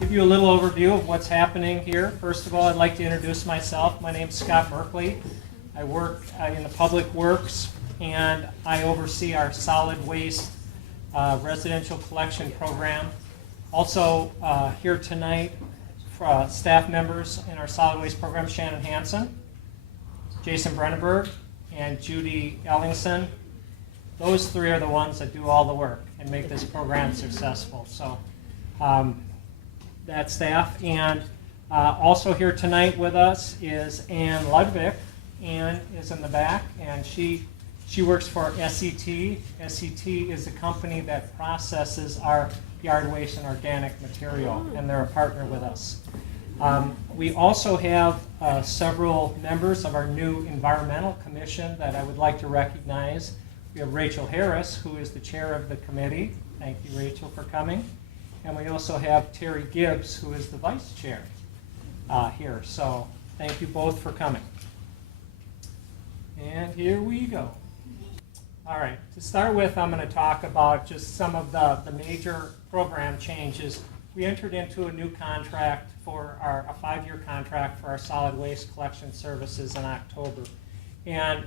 Give you a little overview of what's happening here. First of all, I'd like to introduce myself. My name's Scott Merkley. I work in the Public Works, and I oversee our solid waste residential collection program. Also here tonight, for staff members in our solid waste program, Shannon Hansen, Jason Brenneberg, and Judy Ellingson. Those three are the ones that do all the work and make this program successful. So that staff. And also here tonight with us is Ann Ludwig. Ann is in the back, and she works for SET. SET is a company that processes our yard waste and organic material, and they're a partner with us. We also have several members of our new Environmental Commission that I would like to recognize. We have Rachel Harris, who is the chair of the committee. Thank you, Rachel, for coming. And we also have Terry Gibbs, who is the vice chair here. So thank you both for coming. And here we go. All right, to start with, I'm going to talk about just some of the major program changes. We entered into a new contract for a 5-year contract for our solid waste collection services in October. And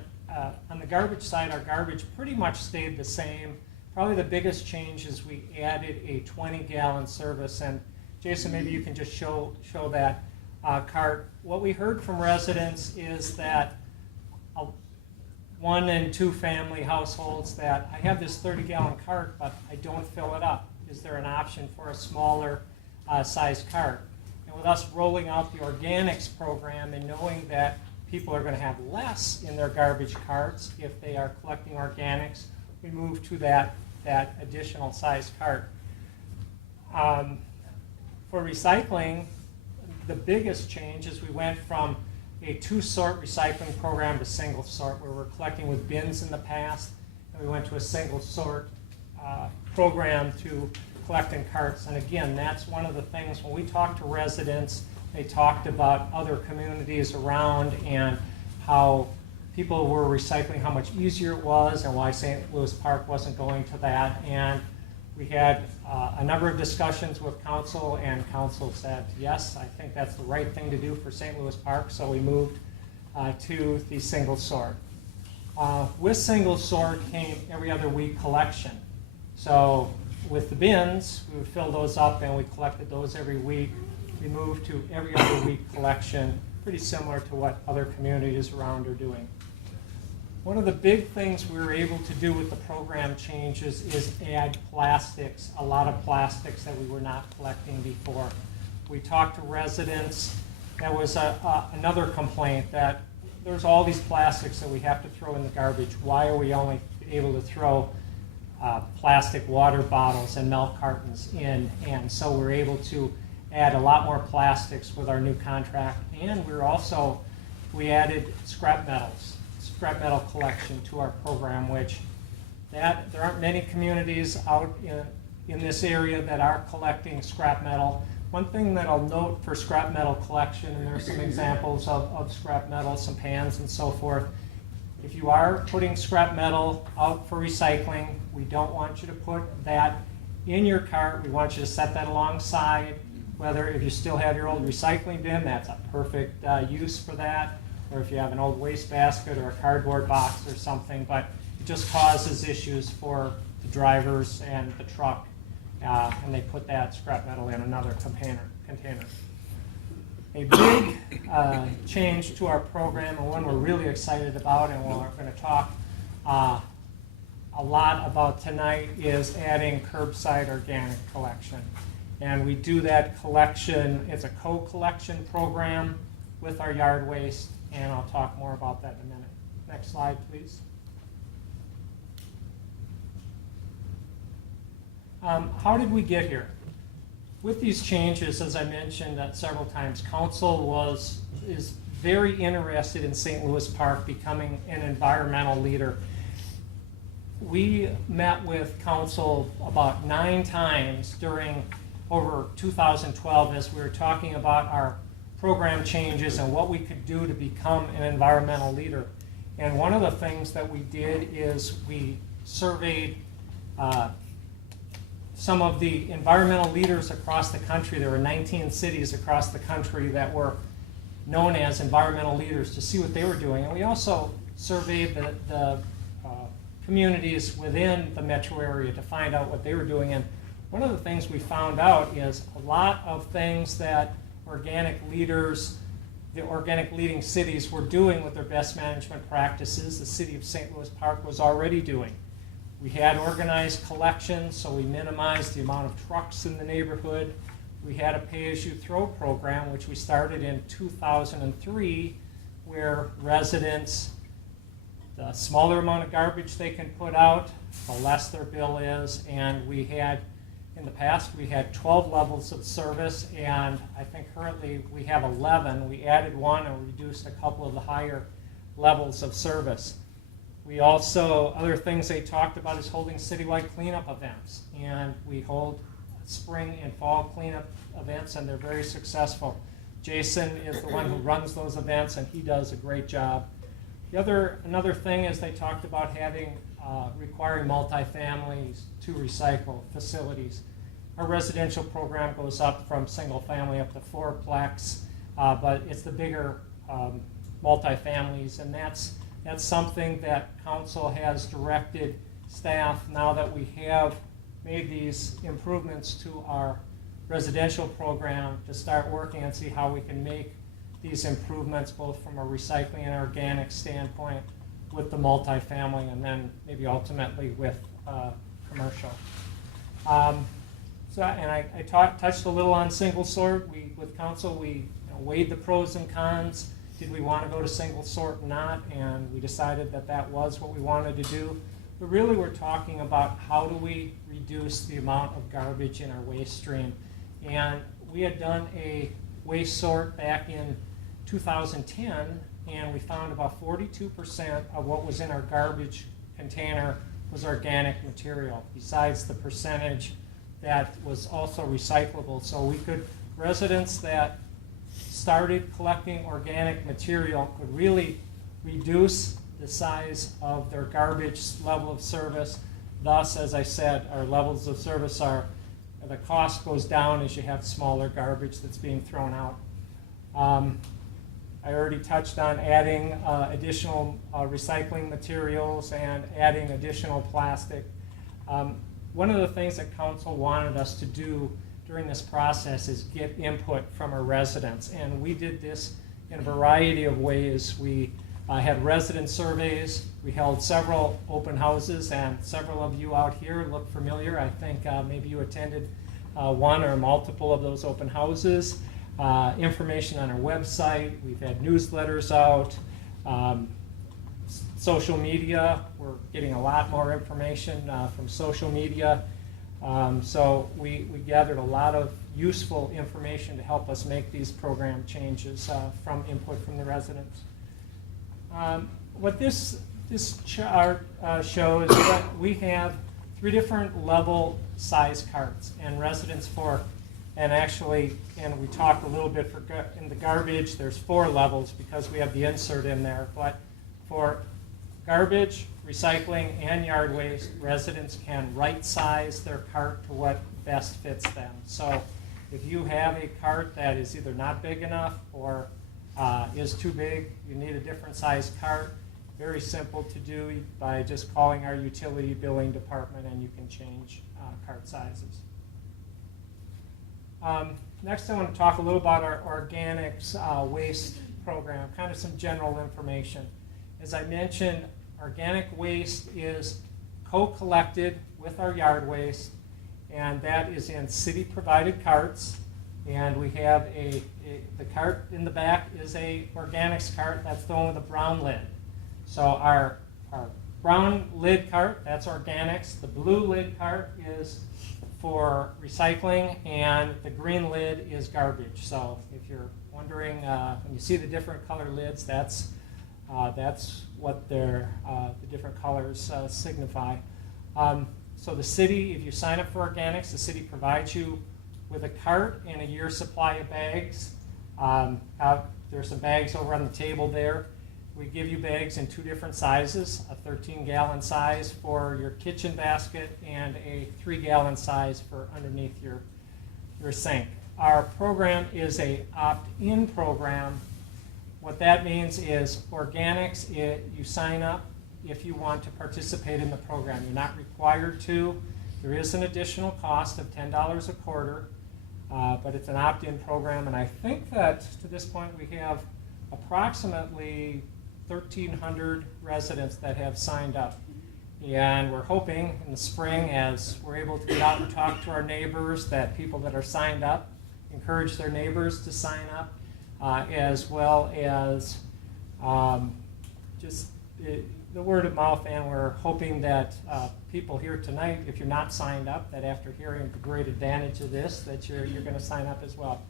on the garbage side, our garbage pretty much stayed the same. Probably the biggest change is we added a 20-gallon service. And Jason, maybe you can just show that cart. What we heard from residents is that 1 and 2 family households that I have this 30-gallon cart, but I don't fill it up. Is there an option for a smaller sized cart? And with us rolling out the organics program and knowing that people are going to have less in their garbage carts if they are collecting organics, we moved to that additional size cart. For recycling, the biggest change is we went from a 2-sort recycling program to single sort, where we're collecting with bins in the past, and we went to a single sort program to collect in carts. And again, that's one of the things when we talked to residents, they talked about other communities around and how people were recycling, how much easier it was, and why St. Louis Park wasn't going to that. And we had a number of discussions with council, and council said, yes, I think that's the right thing to do for St. Louis Park, so we moved to the single sort. With single sort came every other week collection. So with the bins, we would fill those up and we collected those every week. We moved to every other week collection, pretty similar to what other communities around are doing. One of the big things we were able to do with the program changes is add plastics, a lot of plastics that we were not collecting before. We talked to residents. There was another complaint that there's all these plastics that we have to throw in the garbage. Why are we only able to throw plastic water bottles and milk cartons in? And so we're able to add a lot more plastics with our new contract. And we added scrap metal collection to our program, which there aren't many communities out in this area that are collecting scrap metal. One thing that I'll note for scrap metal collection, and there's some examples of scrap metal, some pans and so forth. If you are putting scrap metal out for recycling, we don't want you to put that in your cart. We want you to set that alongside. Whether if you still have your old recycling bin, that's a perfect use for that. or if you have an old waste basket or a cardboard box or something, but it just causes issues for the drivers and the truck, and they put that scrap metal in another container. A big change to our program, and one we're really excited about, and we're going to talk a lot about tonight, is adding curbside organic collection. And we do that collection, it's a co-collection program with our yard waste, and I'll talk more about that in a minute. Next slide, please. How did we get here? With these changes, as I mentioned several times, Council is very interested in St. Louis Park becoming an environmental leader. We met with Council about 9 times during over 2012 as we were talking about our program changes and what we could do to become an environmental leader. And one of the things that we did is we surveyed some of the environmental leaders across the country. There were 19 cities across the country that were known as environmental leaders, to see what they were doing. And we also surveyed the communities within the metro area to find out what they were doing. And one of the things we found out is a lot of things that organic leaders, the organic leading cities, were doing with their best management practices, the city of St. Louis Park was already doing. We had organized collections, so we minimized the amount of trucks in the neighborhood. We had a pay-as-you-throw program, which we started in 2003, where residents, the smaller amount of garbage they can put out, the less their bill is. And we had, in the past, we had 12 levels of service, and I think currently we have 11. We added one and reduced a couple of the higher levels of service. We also, other things they talked about is holding citywide cleanup events, and we hold spring and fall cleanup events, and they're very successful. Jason is the one who runs those events, and he does a great job. Another thing is they talked about requiring multifamilies to recycle facilities. Our residential program goes up from single family up to 4-plex, but it's the bigger multifamilies, and that's something that Council has directed staff, now that we have made these improvements to our residential program, to start working and see how we can make these improvements both from a recycling and organic standpoint with the multifamily, and then maybe ultimately with commercial. I touched a little on single sort. With Council, we weighed the pros and cons. Did we want to go to single sort or not? And we decided that that was what we wanted to do. But really we're talking about how do we reduce the amount of garbage in our waste stream. And we had done a waste sort back in 2010, and we found about 42% of what was in our garbage container was organic material, besides the percentage that was also recyclable. So residents that started collecting organic material could really reduce the size of their garbage level of service. Thus, as I said, our levels of service the cost goes down as you have smaller garbage that's being thrown out. I already touched on adding additional recycling materials and adding additional plastic. One of the things that Council wanted us to do during this process is get input from our residents, and we did this in a variety of ways. We had resident surveys, we held several open houses, and several of you out here look familiar. I think maybe you attended one or multiple of those open houses. Information on our website, we've had newsletters out. Social media, we're getting a lot more information from social media. So we gathered a lot of useful information to help us make these program changes from input from the residents. What this chart shows is that we have 3 different level size carts, and residents and we talked a little bit in the garbage, there's 4 levels because we have the insert in there, but for garbage, recycling, and yard waste, residents can right size their cart to what best fits them. So if you have a cart that is either not big enough or is too big, you need a different size cart. Very simple to do by just calling our utility billing department, and you can change cart sizes. Next, I want to talk a little about our organics waste program, kind of some general information. As I mentioned, organic waste is co-collected with our yard waste, and that is in city-provided carts. And we have the cart in the back is a organics cart. That's the one with the brown lid. So our brown lid cart, that's organics. The blue lid cart is for recycling, and the green lid is garbage. So if you're wondering, when you see the different color lids, that's what the different colors signify. So the city, if you sign up for organics, the city provides you with a cart and a year's supply of bags. There's some bags over on the table there. We give you bags in 2 different sizes, a 13-gallon size for your kitchen basket and a 3-gallon size for underneath your sink. Our program is a opt-in program. What that means is organics, you sign up if you want to participate in the program. You're not required to. There is an additional cost of $10 a quarter, but it's an opt-in program, and I think that to this point we have approximately 1,300 residents that have signed up. And we're hoping in the spring, as we're able to get out and talk to our neighbors, that people that are signed up encourage their neighbors to sign up, as well as just the word of mouth. And we're hoping that people here tonight, if you're not signed up, that after hearing the great advantage of this, that you're going to sign up as well.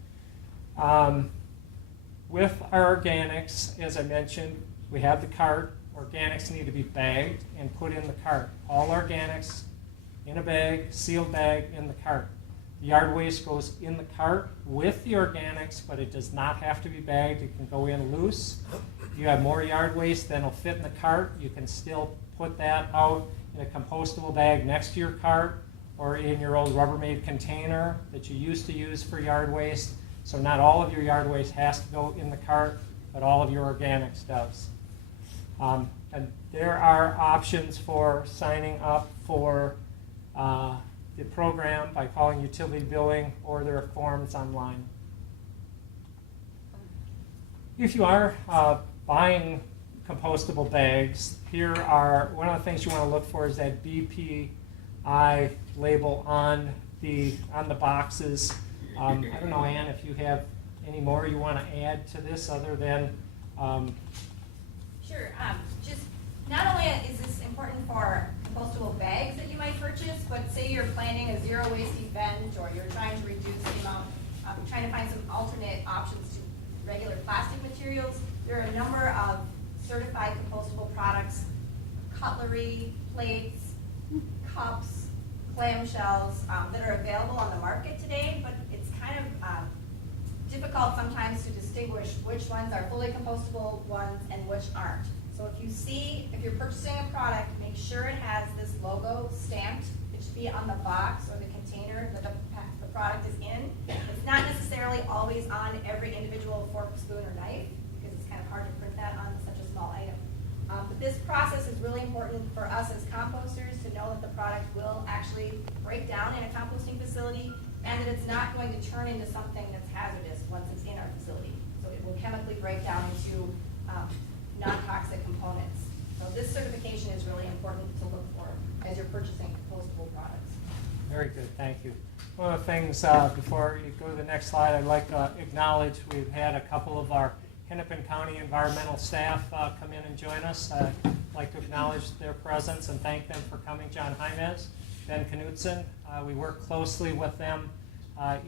With our organics, as I mentioned, we have the cart. Organics need to be bagged and put in the cart. All organics in a bag, sealed bag in the cart. The yard waste goes in the cart with the organics, but it does not have to be bagged. It can go in loose. If you have more yard waste than will fit in the cart, you can still put that out in a compostable bag next to your cart or in your old Rubbermaid container that you used to use for yard waste. So not all of your yard waste has to go in the cart, but all of your organics does. And there are options for signing up for the program by calling utility billing, or there are forms online. If you are buying compostable bags, here are one of the things you want to look for is that BPI label on the boxes. I don't know, Ann, if you have any more you want to add to this other than Sure. Just not only is this important for compostable bags that you might purchase, but say you're planning a zero waste event, or you're trying to reduce the amount, trying to find some alternate options to regular plastic materials. There are a number of certified compostable products, cutlery, plates, cups, clamshells that are available on the market today, but it's kind of difficult sometimes to distinguish which ones are fully compostable ones and which aren't. So if you're purchasing a product, make sure it has this logo stamped. It should be on the box or the container that the product is in. It's not necessarily always on every individual fork, spoon, or knife, because it's kind of hard to print that on such a small item. But this process is really important for us as composters to know that the product will actually break down in a composting facility, and that it's not going to turn into something that's hazardous once it's in our facility. So it will chemically break down into non-toxic components. So this certification is really important to look for as you're purchasing compostable products. Very good, thank you. One of the things, before you go to the next slide, I'd like to acknowledge we've had a couple of our Hennepin County environmental staff come in and join us. I'd like to acknowledge their presence and thank them for coming. John Jaimez, Ben Knudsen. We work closely with them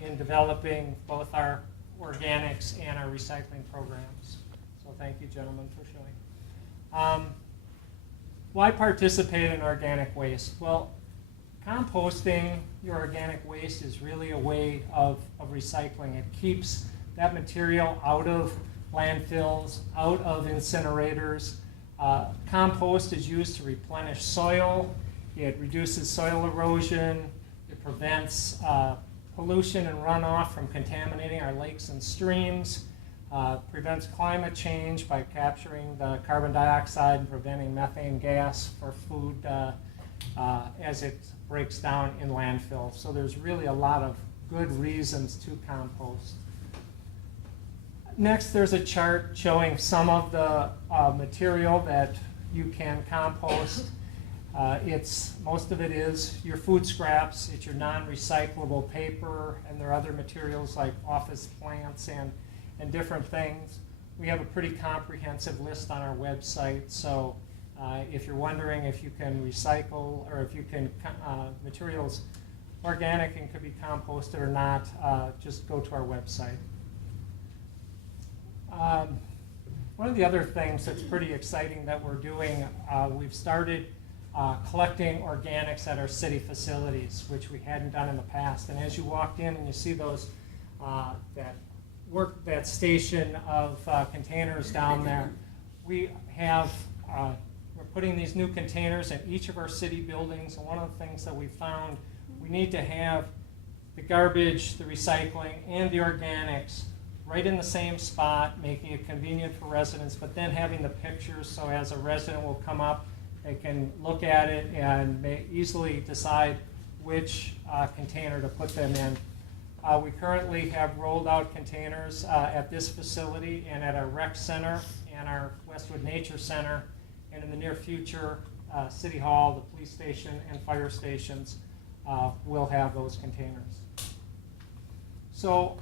in developing both our organics and our recycling programs. So thank you, gentlemen, for showing. Why participate in organic waste? Well, composting your organic waste is really a way of recycling. It keeps that material out of landfills, out of incinerators. Compost is used to replenish soil. It reduces soil erosion. It prevents pollution and runoff from contaminating our lakes and streams. Prevents climate change by capturing the carbon dioxide and preventing methane gas for food as it breaks down in landfill. So there's really a lot of good reasons to compost. Next, there's a chart showing some of the material that you can compost. Most of it is your food scraps, it's your non-recyclable paper, and there are other materials like office plants and different things. We have a pretty comprehensive list on our website, so if you're wondering if you can recycle or if you can materials organic and could be composted or not, just go to our website. One of the other things that's pretty exciting that we're doing, we've started collecting organics at our city facilities, which we hadn't done in the past. And as you walked in and you see those, that station of containers down there, we're putting these new containers in each of our city buildings. And one of the things that we found, we need to have the garbage, the recycling, and the organics right in the same spot, making it convenient for residents, but then having the pictures so as a resident will come up, they can look at it and may easily decide which container to put them in. We currently have rolled out containers at this facility and at our rec center and our Westwood Nature Center, and in the near future, City Hall, the police station, and fire stations will have those containers. So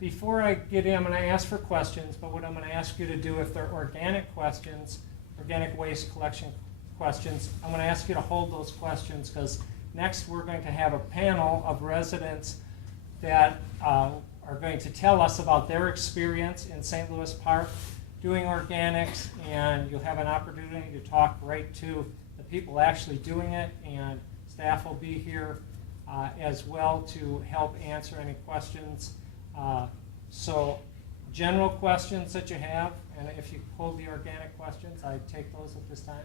before I get in, I'm going to ask for questions, but what I'm going to ask you to do, if they're organic questions, organic waste collection questions, I'm going to ask you to hold those questions, because next we're going to have a panel of residents that are going to tell us about their experience in St. Louis Park doing organics, and you'll have an opportunity to talk right to the people actually doing it, and staff will be here as well to help answer any questions. So general questions that you have, and if you hold the organic questions, I take those at this time.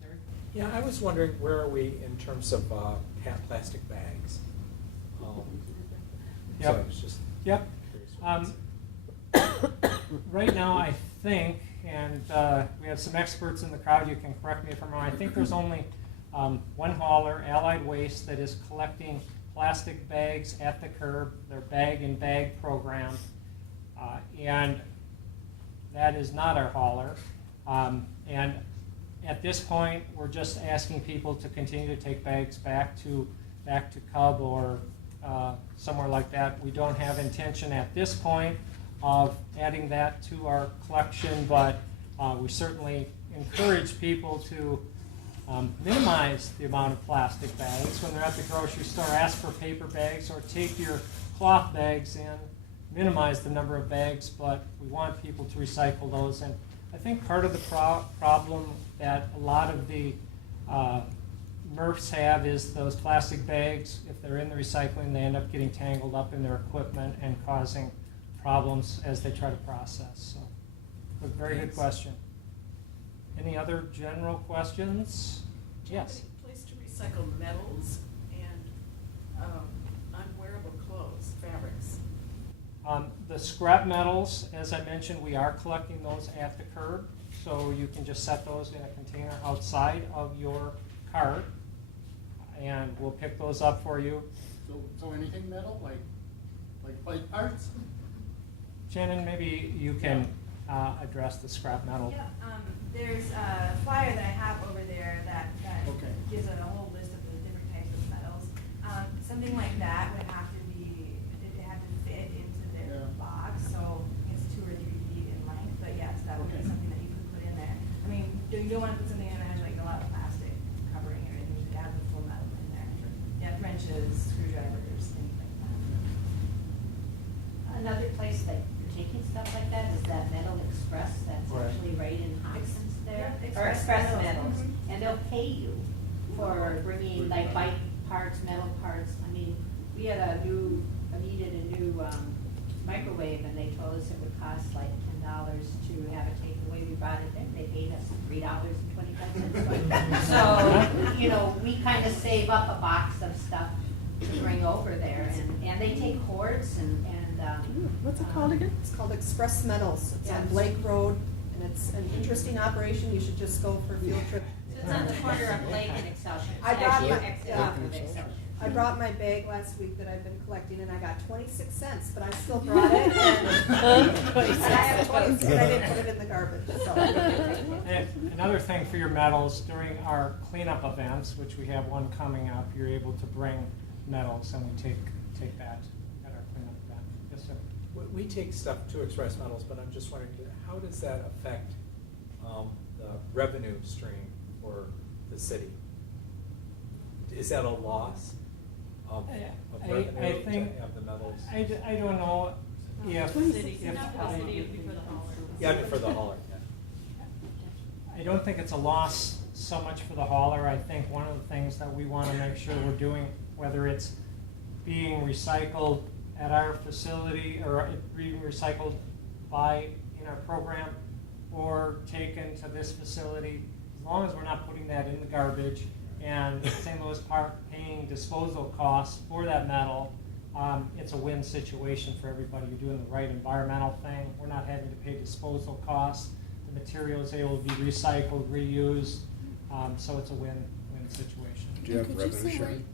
Terry? Yeah, I was wondering, where are we in terms of plastic bags? Yep. So I was just Yep. curious. Right now, I think, and we have some experts in the crowd, you can correct me if I'm wrong, I think there's only one hauler, Allied Waste, that is collecting plastic bags at the curb, their bag-in-bag program, and that is not our hauler. And at this point, we're just asking people to continue to take bags back to Cub or somewhere like that. We don't have intention at this point of adding that to our collection, but we certainly encourage people to minimize the amount of plastic bags. When they're at the grocery store, ask for paper bags or take your cloth bags in, minimize the number of bags, but we want people to recycle those. And I think part of the problem that a lot of the MRFs have is those plastic bags, if they're in the recycling, they end up getting tangled up in their equipment and causing problems as they try to process. So, a very good question. Any other general questions? Yes. Place to recycle metals and unwearable clothes, fabrics. The scrap metals, as I mentioned, we are collecting those at the curb, so you can just set those in a container outside of your cart, and we'll pick those up for you. So anything metal, like bike parts? Shannon, maybe you can address the scrap metal. Yeah, there's a flyer that I have over there that Okay. gives a whole list of the different types of metals. Something like that would have to fit into their Yeah. box, so it's 2 or 3 feet in length, but yes, that would be Okay. something that you could put in there. I mean, you don't want to put something in that has like a lot of plastic covering everything, you should have the full metal in there. Yeah, wrenches, screwdrivers, things like that. Another place that you're taking stuff like that is that Metal Express that's Right. actually right in Hopkins there. Yeah, Or Express Express Metals. Metals. And they'll pay you for bringing like bike parts, metal parts. I mean, we needed a new microwave, and they told us it would cost like $10 to have it taken away. We brought it in, they paid us $3.25. So, we kind of save up a box of stuff to bring over there, and they take cords and What's it called again? It's called Express Metals. It's on Yes. Blake Road, and it's an interesting operation. You should just go for a field trip. So it's on the corner of Lake and Excelsior. I It's brought actually my- exit yeah. off of Excelsior. I brought my bag last week that I've been collecting, and I got 26 cents, but I still brought it. And I have 26, and I didn't put it in the garbage, so. And another thing for your medals, during our cleanup events, which we have one coming up, you're able to bring medals, and we take that at our cleanup event. Yes, sir? We take stuff to Express Metals, but I'm just wondering, how does that affect the revenue stream for the city? Is that a loss of I revenue think- to have the metals? I don't know if, City, not for the city, it'd be for the hauler. Yeah, I mean, for the hauler, yeah. I don't think it's a loss so much for the hauler. I think one of the things that we want to make sure we're doing, whether it's being recycled at our facility or it being recycled in our program or taken to this facility, as long as we're not putting that in the garbage and St. Louis Park paying disposal costs for that metal, it's a win situation for everybody. You're doing the right environmental thing. We're not having to pay disposal costs. The material is able to be recycled, reused, so it's a win-win situation. Do you have Could you revenue say sharing?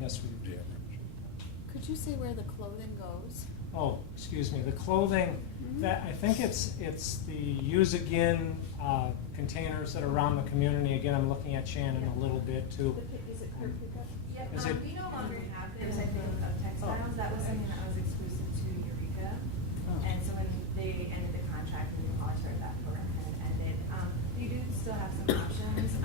Yes, we Do do. you have revenue sharing? Could you say where the clothing goes? Oh, excuse me, the clothing, that, I think it's the use again containers that are around the community. Again, I'm looking at Shannon a little bit too. Is it curb pickup? Yep, Is it- we no longer have the recycling of textiles, that was something that was exclusive to Eureka. And so when they ended the contract, and the college started that program kind of ended. We do still have some options,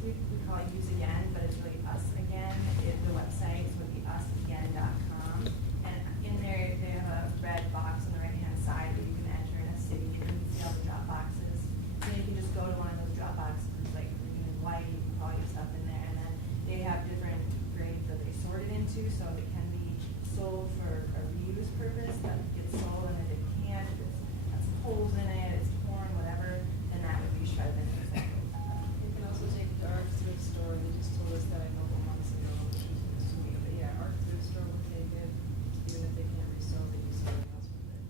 we call it use again, but it's really us again. The website would be usagain.com. And in there, they have a red box on the right-hand side where you can enter in a city, and you can see all the drop boxes. And you can just go to one of those drop boxes, like green and white, you can put all your stuff in there, and then they have different grades that they sort it into, so it can be sold for a reuse purpose, that gets sold, and if it can't, if it's got some holes in it, it's torn, whatever, then that would be shredded and recycled. You can also take the art thrift store, they just told us that a couple months ago, which is assuming, but yeah, art thrift store will take it, even if they can't resell, they do something else with it.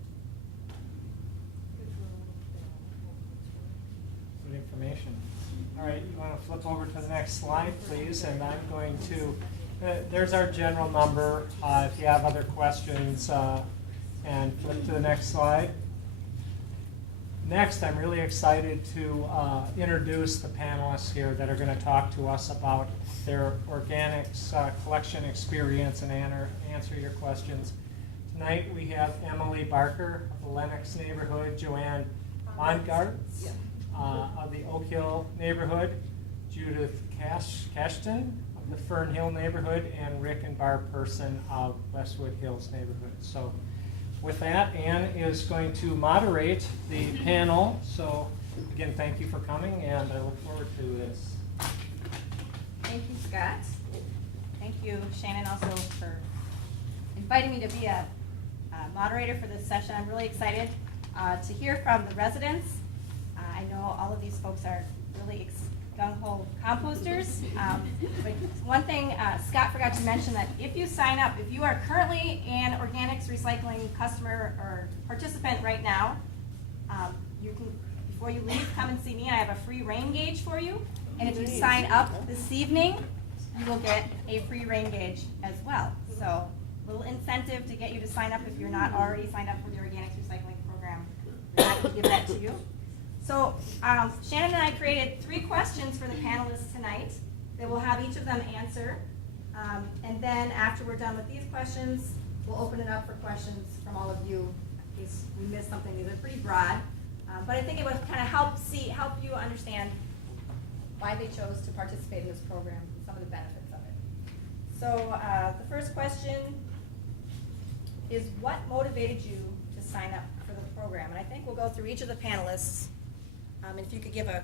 Good information. All right, you want to flip over to the next slide, please, and I'm going to, there's our general number, if you have other questions, and flip to the next slide. Next, I'm really excited to introduce the panelists here that are going to talk to us about their organics collection experience and answer your questions. Tonight, we have Emily Barker of the Lenox neighborhood, Joanne Montgart of the Oak Hill neighborhood, Judith Cashton of the Fern Hill neighborhood, and Rick and Barb Person of Westwood Hills neighborhood. So with that, Ann is going to moderate the panel. So again, thank you for coming, and I look forward to this. Thank you, Scott. Thank you, Shannon, also for inviting me to be a moderator for this session. I'm really excited to hear from the residents. I know all of these folks are really gung-ho composters. But one thing Scott forgot to mention, that if you sign up, if you are currently an organics recycling customer or participant right now, you can, before you leave, come and see me. I have a free rain gauge for you. And if you sign up this evening, you will get a free rain gauge as well. So, little incentive to get you to sign up if you're not already signed up for the organics recycling program. We're happy to give that to you. So, Shannon and I created 3 questions for the panelists tonight that we'll have each of them answer. And then after we're done with these questions, we'll open it up for questions from all of you in case we missed something. These are pretty broad. But I think it would kind of help you understand why they chose to participate in this program and some of the benefits of it. So the first question is, what motivated you to sign up for the program? And I think we'll go through each of the panelists. And if you could give a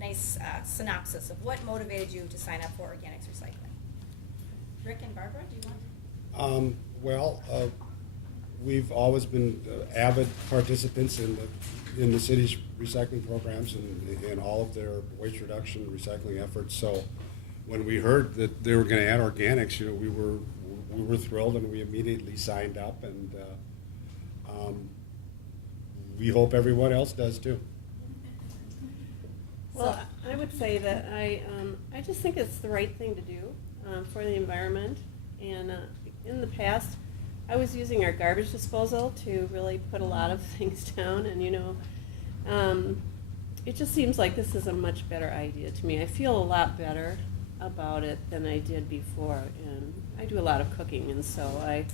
nice synopsis of what motivated you to sign up for organics recycling. Rick and Barbara, do you want? We've always been avid participants in the city's recycling programs and all of their waste reduction and recycling efforts. So when we heard that they were going to add organics, we were we were thrilled and we immediately signed up, and we hope everyone else does too. Well, I would say that I just think it's the right thing to do for the environment. And in the past, I was using our garbage disposal to really put a lot of things down. And it just seems like this is a much better idea to me. I feel a lot better about it than I did before. And I do a lot of cooking, and so I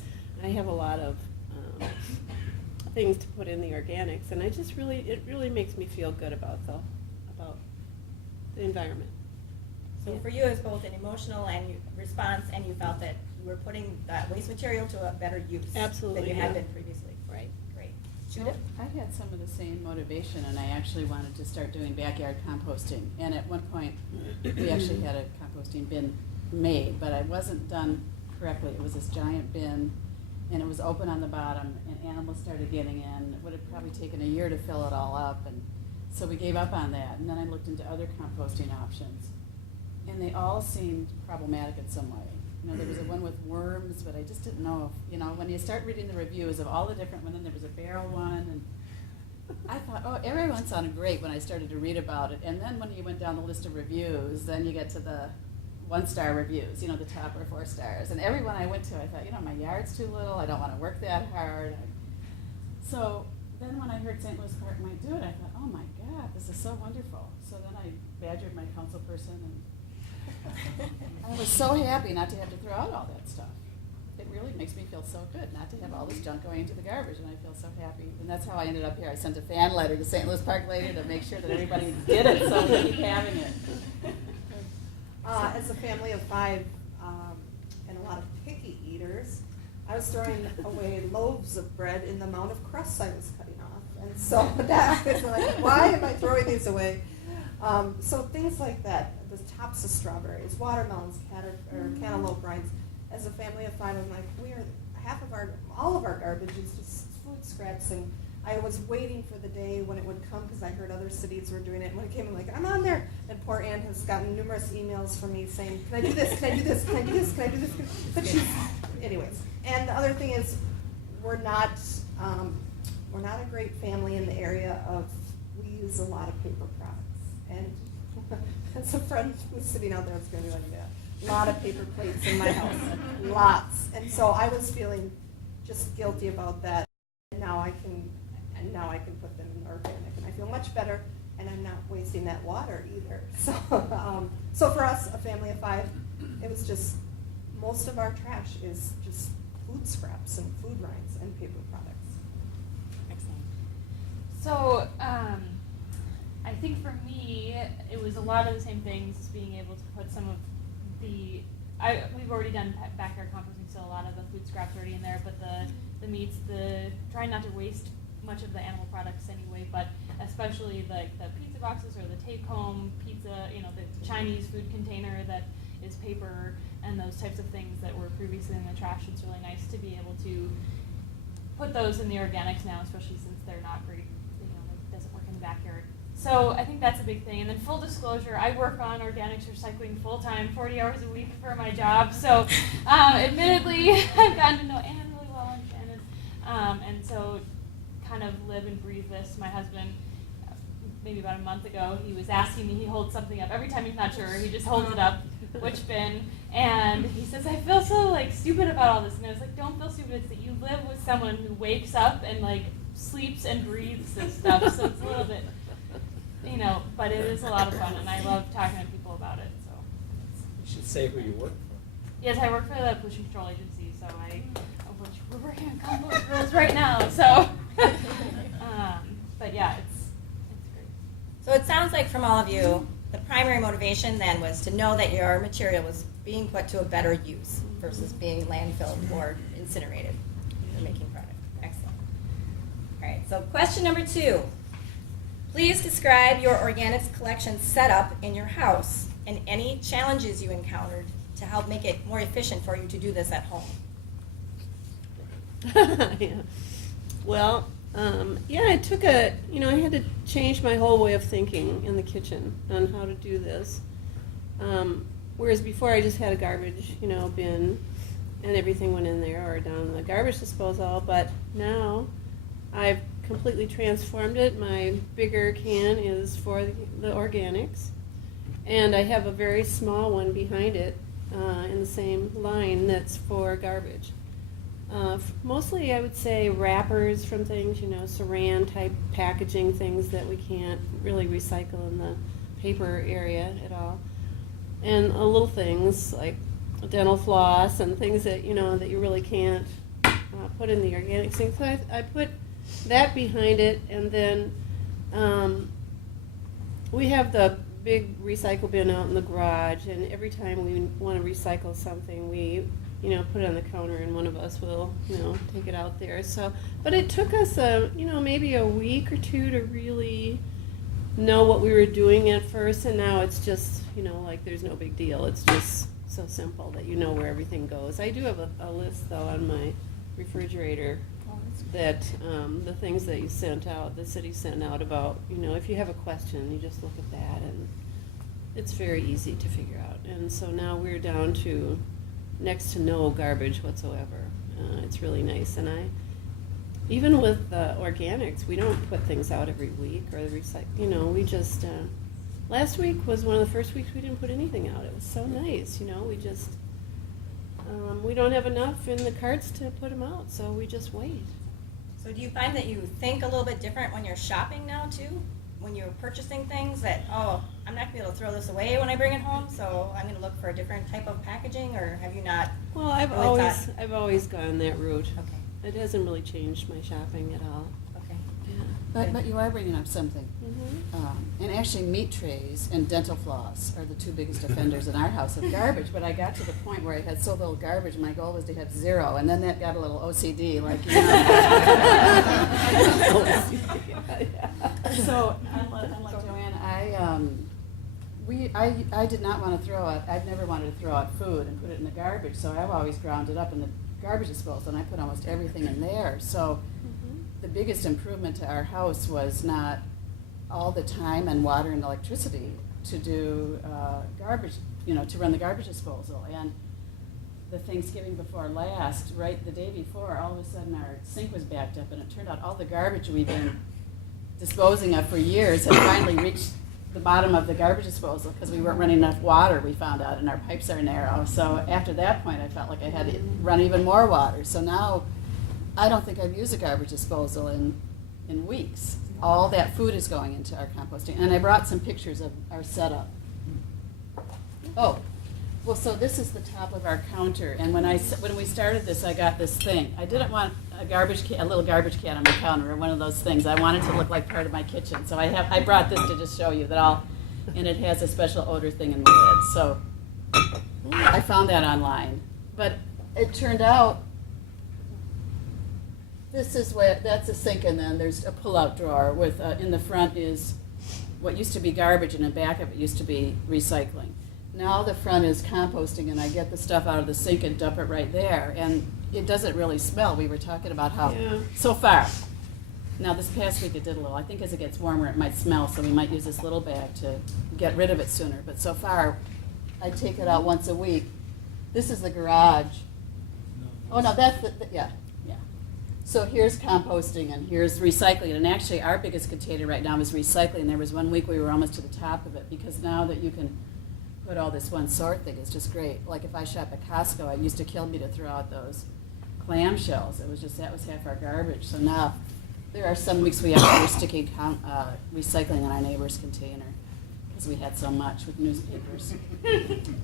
have a lot of things to put in the organics. And it really makes me feel good about the environment. So for you, it was both an emotional and response, and you felt that you were putting that waste material to a better use. Absolutely, Than you had yeah. been previously. Right. Great. Judith? I had some of the same motivation, and I actually wanted to start doing backyard composting. And at one point, we actually had a composting bin made, but it wasn't done correctly. It was this giant bin, and it was open on the bottom, and animals started getting in. It would have probably taken a year to fill it all up, and so we gave up on that. And then I looked into other composting options, and they all seemed problematic in some way. There was a one with worms, but I just didn't know if, when you start reading the reviews of all the different ones, then there was a barrel one, and I thought, oh, everyone sounded great when I started to read about it. And then when you went down the list of reviews, then you get to the 1-star reviews, the top or 4 stars. And everyone I went to, I thought, my yard's too little, I don't want to work that hard. So then when I heard St. Louis Park might do it, I thought, oh my God, this is so wonderful. So then I badgered my council person, and I was so happy not to have to throw out all that stuff. It really makes me feel so good not to have all this junk going into the garbage, and I feel so happy. And that's how I ended up here. I sent a fan letter to St. Louis Park later to make sure that everybody did it, so we keep having it. As a family of 5 and a lot of picky eaters, I was throwing away loaves of bread in the amount of crusts I was cutting off. And so that was like, why am I throwing these away? So things like that, the tops of strawberries, watermelons, cantaloupe rinds. As a family of 5, I'm like, all of our garbage is just food scraps. And I was waiting for the day when it would come because I heard other cities were doing it. And when it came, I'm like, I'm on there. And poor Ann has gotten numerous emails from me saying, can I do this? Can I do this? Can I do this? Can I do this? But anyways. And the other thing is, we're not a great family in the area of, we use a lot of paper products. And as a friend who's sitting out there, it's going to be like that. A lot of paper plates in my house, lots. And so I was feeling just guilty about that. And now I can put them in organic, and I feel much better. And I'm not wasting that water either. So for us, a family of 5, it was just most of our trash is just food scraps and food rinds and paper products. Excellent. So, I think for me, it was a lot of the same things, being able to put some of we've already done backyard composting, so a lot of the food scraps already in there, but the meats, trying not to waste much of the animal products anyway, but especially the pizza boxes or the take-home pizza, the Chinese food container that is paper, and those types of things that were previously in the trash. It's really nice to be able to put those in the organics now, especially since they're not very, it doesn't work in the backyard. So I think that's a big thing. And then full disclosure, I work on organics recycling full-time, 40 hours a week for my job. So admittedly, I've gotten to know Ann really well and Shannon. And so kind of live and breathe this. My husband, maybe about a month ago, he was asking me, he holds something up. Every time he's not sure, he just holds it up, which bin. And he says, I feel so stupid about all this. And I was like, don't feel stupid. It's that you live with someone who wakes up and sleeps and breathes this stuff. So it's a little bit... but it is a lot of fun, and I love talking to people about it. So You should say who you work for. yes, I work for the pollution control agency, so we're working on compost rules right now. So, but yeah, it's great. So it sounds like from all of you, the primary motivation then was to know that your material was being put to a better use versus being landfilled or incinerated for making product. Excellent. All right, so question number 2. Please describe your organics collection setup in your house and any challenges you encountered to help make it more efficient for you to do this at home. Yeah. Well, I took I had to change my whole way of thinking in the kitchen on how to do this. Whereas before I just had a garbage, bin, and everything went in there or down the garbage disposal, but now I've completely transformed it. My bigger can is for the organics, and I have a very small one behind it in the same line that's for garbage. Mostly, I would say wrappers from things, saran type packaging, things that we can't really recycle in the paper area at all, and little things like dental floss and things that that you really can't put in the organic thing. So I put that behind it, and then we have the big recycle bin out in the garage, and every time we want to recycle something, we put it on the counter, and one of us will take it out there. So, but it took us maybe a week or two to really know what we were doing at first, and now it's just like there's no big deal. It's just so simple that you know where everything goes. I do have a list though on my refrigerator that the things that you sent out, the city sent out about, if you have a question, you just look at that, and it's very easy to figure out. And so now we're down to next to no garbage whatsoever. It's really nice. And even with organics, we don't put things out every week or the recycle. We just last week was one of the first weeks we didn't put anything out. It was so nice. We just we don't have enough in the carts to put them out, so we just wait. So do you find that you think a little bit different when you're shopping now too? When you're purchasing things that, oh, I'm not going to be able to throw this away when I bring it home, so I'm going to look for a different type of packaging, or have you not? Well, I've always gone that route. Okay. It hasn't really changed my shopping at all. Okay. Yeah. But you are bringing up something. Mm-hmm. And actually, meat trays and dental floss are the two biggest offenders in our house of garbage. But I got to the point where I had so little garbage, my goal was to have 0, and then that got a little OCD, like, So, unlike Joanne, I did not want to throw out, I've never wanted to throw out food and put it in the garbage, so I've always ground it up in the garbage disposal, and I put almost everything in there. So the biggest improvement to our house was not all the time and water and electricity to do garbage, to run the garbage disposal. And the Thanksgiving before last, right the day before, all of a sudden our sink was backed up, and it turned out all the garbage we've been disposing of for years had finally reached the bottom of the garbage disposal because we weren't running enough water, we found out, and our pipes are narrow. So after that point, I felt like I had to run even more water. So now I don't think I've used a garbage disposal in weeks. All that food is going into our composting. And I brought some pictures of our setup. Oh, well, so this is the top of our counter. And when we started this, I got this thing. I didn't want a little garbage can on my counter, or one of those things. I wanted to look like part of my kitchen. So I brought this to just show you that and it has a special odor thing in the lid. So I found that online. But it turned out that's a sink, and then there's a pull-out drawer with, in the front is what used to be garbage, and in back of it used to be recycling. Now the front is composting, and I get the stuff out of the sink and dump it right there, and it doesn't really smell. We were talking about how, so far. Now this past week it did a little. I think as it gets warmer it might smell, so we might use this little bag to get rid of it sooner. But so far, I take it out once a week. This is the garage. Oh no, that's yeah. So here's composting and here's recycling. And actually our biggest container right now is recycling. There was one week we were almost to the top of it, because now that you can put all this one sort thing, it's just great. Like if I shop at Costco, it used to kill me to throw out those clamshells. That was half our garbage. So now there are some weeks we're sticking recycling in our neighbor's container because we had so much with newspapers.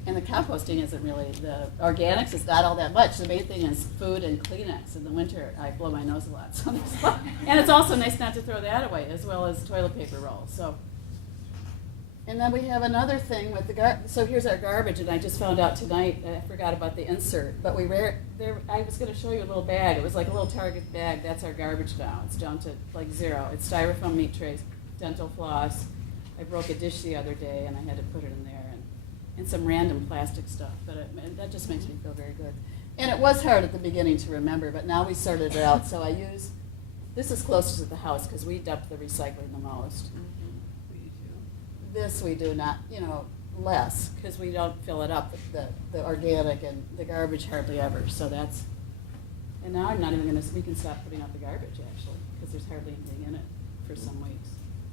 And the composting isn't really, the organics is not all that much. The main thing is food and Kleenex. In the winter, I blow my nose a lot. So and it's also nice not to throw that away, as well as toilet paper rolls. So, and then we have another thing with the so here's our garbage, and I just found out tonight, I forgot about the insert, but I was going to show you a little bag. It was like a little Target bag. That's our garbage now. It's down to like 0. It's styrofoam meat trays, dental floss. I broke a dish the other day, and I had to put it in there, and some random plastic stuff. But that just makes me feel very good. And it was hard at the beginning to remember, but now we sorted it out. So this is closest to the house because we dump the recycling the most. This we do not, less, because we don't fill it up, the organic and the garbage hardly ever, so that's, and now I'm not even gonna, we can stop putting out the garbage, actually, because there's hardly anything in it for some weeks.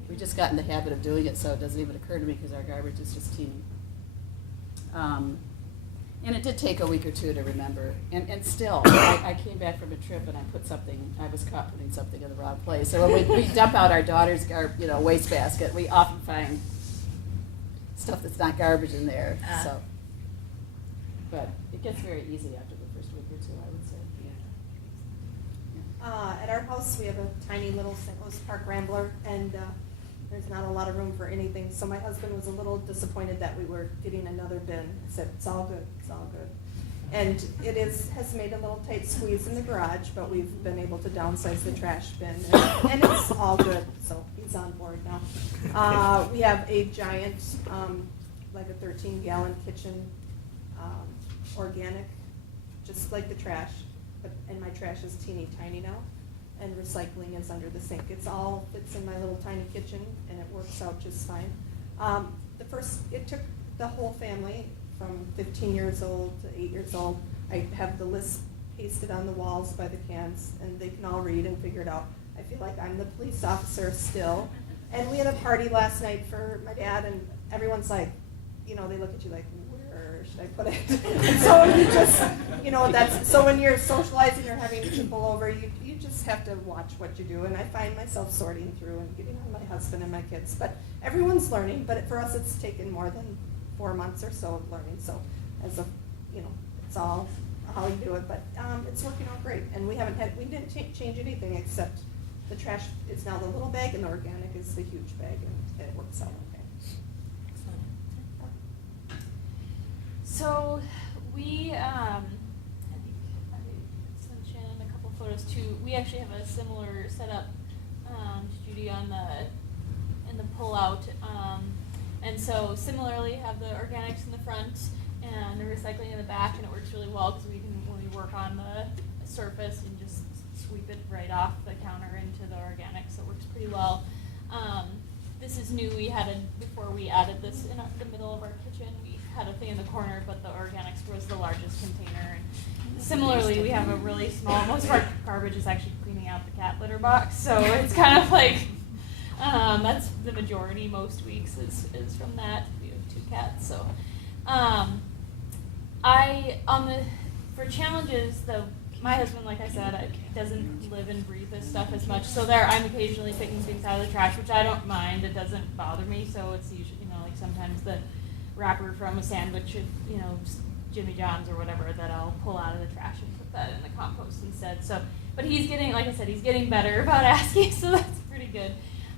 We just got in the habit of doing it, so it doesn't even occur to me, because our garbage is just teeny. And it did take a week or two to remember, and still, I came back from a trip and I was caught putting something in the wrong place. So when we dump out our daughter's wastebasket, we often find stuff that's not garbage in there, so. But it gets very easy after the first week or two, I would say. At our house, we have a tiny little St. Louis Park Rambler, and there's not a lot of room for anything. So my husband was a little disappointed that we were getting another bin. I said, it's all good, it's all good. And it has made a little tight squeeze in the garage, but we've been able to downsize the trash bin, and it's all good, so he's on board now. We have a giant, like a 13-gallon kitchen, organic, just like the trash, and my trash is teeny tiny now, and recycling is under the sink. It's all fits in my little tiny kitchen, and it works out just fine. It took the whole family from 15 years old to 8 years old. I have the list pasted on the walls by the cans, and they can all read and figure it out. I feel like I'm the police officer still. And we had a party last night for my dad, and everyone's like, they look at you like, where should I put it? And so you just, so when you're socializing or having people over, you just have to watch what you do. And I find myself sorting through and getting on my husband and my kids. But everyone's learning, but for us it's taken more than 4 months or so of learning. So it's all how you do it, but it's working out great. And we didn't change anything except the trash is now the little bag and the organic is the huge bag, and it works out okay. So we, I sent Shannon a couple photos too. We actually have a similar setup to Judy in the pull-out. And so similarly have the organics in the front and the recycling in the back, and it works really well because when we work on the surface, and just sweep it right off the counter into the organics, so it works pretty well. This is new. Before we added this in the middle of our kitchen, we had a thing in the corner, but the organics was the largest container. And similarly, we have a really small, most of our garbage is actually cleaning out the cat litter box, so it's kind of like, that's the majority most weeks is from that. We have 2 cats, so. For challenges, my husband, like I said, doesn't live and breathe this stuff as much. So I'm occasionally picking things out of the trash, which I don't mind. It doesn't bother me. So it's usually, like sometimes the wrapper from a sandwich, Jimmy John's or whatever, that I'll pull out of the trash and put that in the compost instead. So, but he's getting, like I said, he's getting better about asking, so that's pretty good.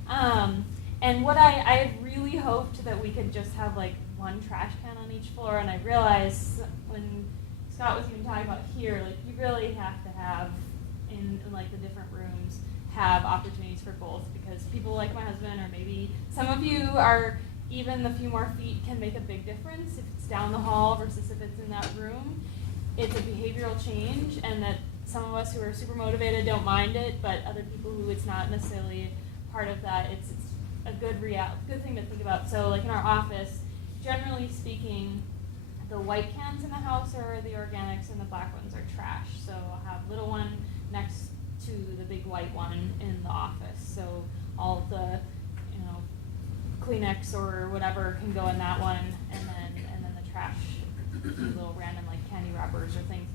And what I had really hoped that we could just have like one trash can on each floor, and I realized when Scott was even talking about here, like you really have to have in like the different rooms have opportunities for both, because people like my husband, or maybe some of you, are even a few more feet can make a big difference if it's down the hall versus if it's in that room. It's a behavioral change, and that some of us who are super motivated don't mind it, but other people who it's not necessarily part of that, it's a good thing to think about. So like in our office, generally speaking, the white cans in the house are the organics and the black ones are trash. So I'll have little one next to the big white one in the office. So all of the Kleenex or whatever can go in that one, and then the trash, little random like candy wrappers or things.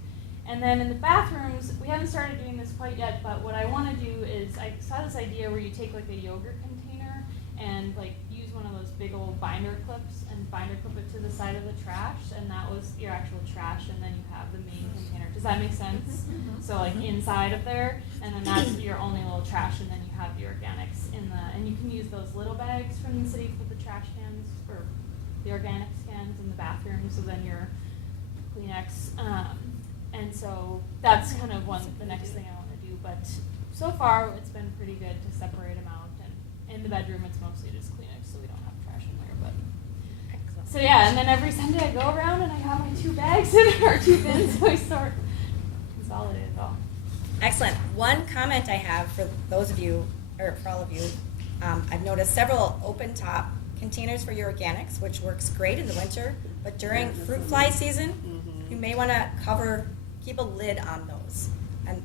And then in the bathrooms, we haven't started doing this quite yet, but what I want to do is, I saw this idea where you take like a yogurt container and like use one of those big old binder clips and binder clip it to the side of the trash, and that was your actual trash, and then you have the main container. Does that make sense? So like inside of there, and then that's your only little trash, and then you have the organics and you can use those little bags from the city for the trash cans, or the organics cans in the bathroom, so then your Kleenex. And so that's kind of the next thing I want to do. But so far, it's been pretty good to separate them out. And in the bedroom, it's mostly just Kleenex, so we don't have trash in there. But so yeah, and then every Sunday I go around and I have my 2 bags or 2 bins, so I sort consolidate it all. Excellent. One comment I have for those of you, or for all of you, I've noticed several open top containers for your organics, which works great in the winter, but during fruit fly season, you may want to keep a lid on those. And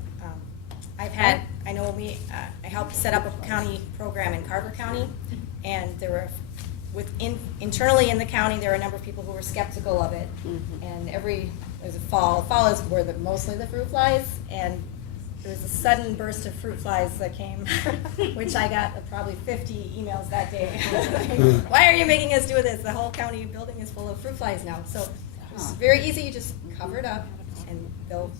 I know I helped set up a county program in Carver County, and there were internally in the county, there were a number of people who were skeptical of it. And it was fall is where mostly the fruit flies, and there was a sudden burst of fruit flies that came, which I got probably 50 emails that day. Why are you making us do this? The whole county building is full of fruit flies now. So it's very easy. You just cover it up, and they'll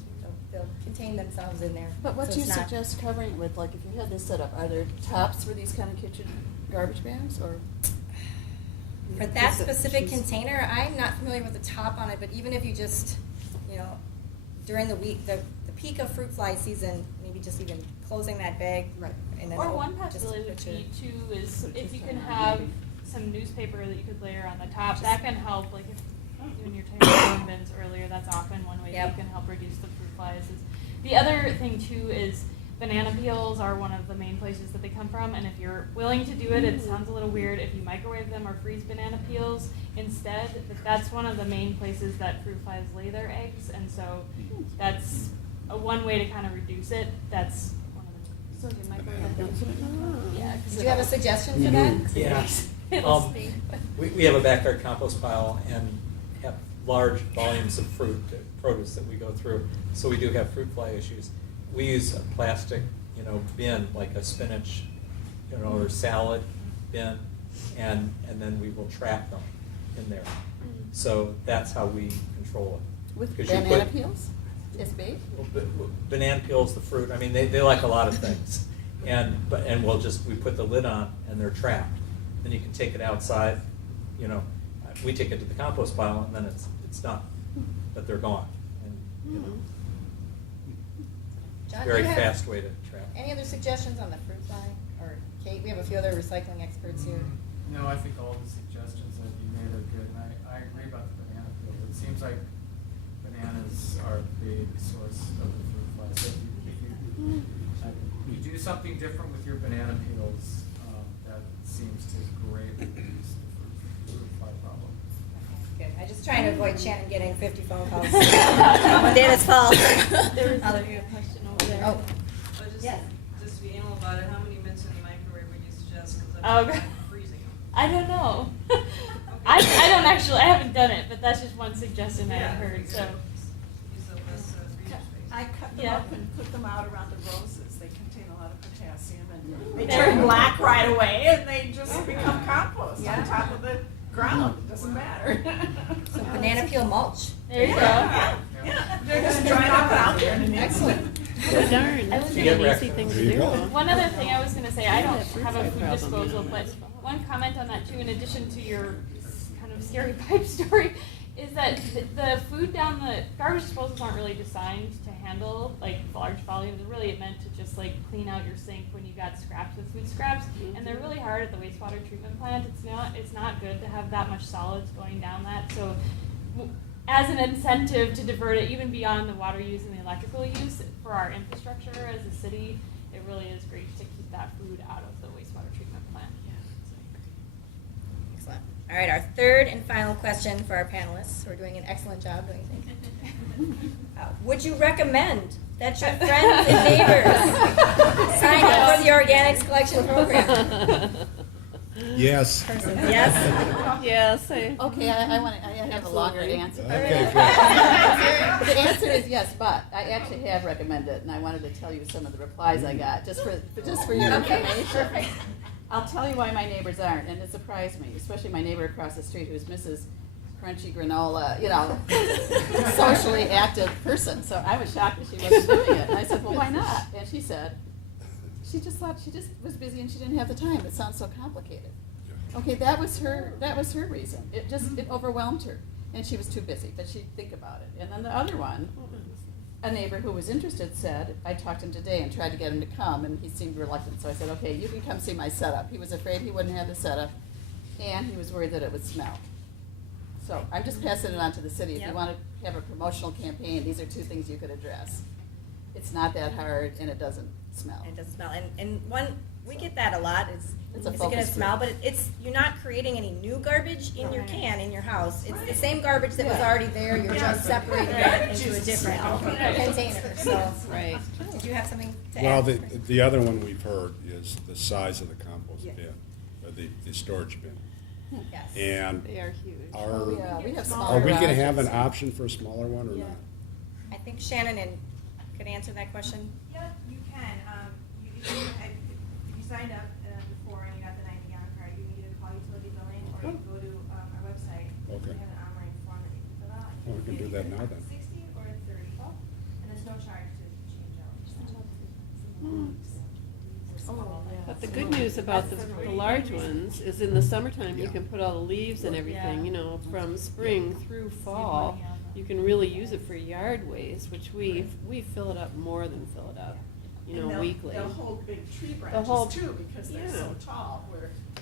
contain themselves in there. But what So do you it's not- suggest covering it with? Like, if you had this set up, are there tops for these kind of kitchen garbage bags, or? For that specific container, I'm not familiar with the top on it, but even if you just, during the week, the peak of fruit fly season, maybe just even closing that bag. Right. And then Or just one possibility would put your- be too is if you can have some newspaper that you could layer on the top, that can help. Like if when you're talking about bins earlier, that's often one way that you can help reduce the fruit flies. The other thing too is banana peels are one of the main places that they come from, and if you're willing to do it, it sounds a little weird if you microwave them or freeze banana peels instead, but that's one of the main places that fruit flies lay their eggs, and so that's one way to kind of reduce it. That's one of the. So you microwave them? Yeah. 'Cause Do you have a suggestion for that? Yeah. It'll stink. We have a backyard compost pile and have large volumes of produce that we go through, so we do have fruit fly issues. We use a plastic, bin, like a spinach, or salad bin, and then we will trap them in there. So that's how we control it. With 'Cause you banana put- peels as bait? Well, banana peels, the fruit, I mean, they like a lot of things. And we put the lid on and they're trapped. Then you can take it outside, we take it to the compost pile and then it's done, but they're gone. And, John, very do you have fast way to trap. Any other suggestions on the fruit fly? Or Kate, we have a few other recycling experts here. No, I think all the suggestions that you made are good, and I agree about the banana peel. It seems like bananas are a big source of the fruit flies. So if you do something different with your banana peels, that seems to greatly reduce the fruit fly problem. Good. I just trying to avoid Shannon getting 50 phone calls one day this fall. There was Other- a question over there. Oh, But yes. just to be anal about it, how many minutes in the microwave would you suggest? Because Oh, I'm God. freezing them. I don't know. I don't actually, I haven't done it, but that's just one suggestion I Yeah, heard, so. Use up less freezer space. I cut them Yeah. up and put them out around the roses. They contain a lot of potassium, and they There. turn black right away, and they just become compost on top of the ground. It doesn't matter. So banana peel mulch. There you go. Yeah, they're just dried up out there. And Excellent. Oh, darn, I was You get an wrecked. easy thing to There you do. go. One other thing I was going to say, I don't fruit have a fly food problem, disposal, yeah. but one comment on that too, in addition to your kind of scary pipe story, is that the food down the garbage disposals aren't really designed to handle like large volumes. They're really meant to just like clean out your sink when you got scraps with food scraps, and they're really hard at the wastewater treatment plant. It's not good to have that much solids going down that. So as an incentive to divert it even beyond the water use and the electrical use for our infrastructure as a city, it really is great to keep that food out of the wastewater treatment plant. Excellent. All right, our third and final question for our panelists, who are doing an excellent job, don't you think? Would you recommend that your friends and neighbors sign up for the organics collection program? Yes. Person, yes? Yes, Okay, I have a longer Absolutely. answer. Okay, good. The answer is yes, but I actually have recommended it, and I wanted to tell you some of the replies I got, just for your information. I'll tell you why my neighbors aren't, and it surprised me, especially my neighbor across the street who's Mrs. Crunchy Granola, socially active person. So I was shocked that she wasn't doing it. And I said, well, why not? And she said, she just was busy and she didn't have the time. It sounds so complicated. Okay, that was her reason. It overwhelmed her. And she was too busy, but she'd think about it. And then the other one, a neighbor who was interested said, I talked to him today and tried to get him to come, and he seemed reluctant. So I said, okay, you can come see my setup. He was afraid he wouldn't have the setup, and he was worried that it would smell. So I'm just passing it on to the city. If you want to have a promotional campaign, these are two things you could address. It's not that hard, and it doesn't smell. It doesn't smell. And one We get that a lot, is It's a it gonna focus smell, group. but it's, you're not creating any new garbage in your Right. can, in your house. It's the same garbage that was Yeah. already there, you're just separating it into a different container, so. Right. Did you have something to add? Well, the other one we've heard is the size of the compost Yeah. bin, or the storage bin. Yes. And They are huge. Oh, are, yeah, we have are smaller we gonna have an garages. option for a smaller one or Yeah. not? I think Shannon could answer that question. Yep, you can. If you signed up before and you got the 90-gallon card, you either call utility billing or you go to our website. Okay. We have an online form that you can fill out. Oh, we can do that now then. 60 or 30, and there's no charge to change out. But the good news about the large ones is in the summertime, you Yeah. can put all the leaves and everything, Yeah. you know, from spring through fall. You can really use it for yard waste, which we fill it up more than fill it up, you know, weekly. They'll hold big tree whole- branches too, because they're so yeah. tall,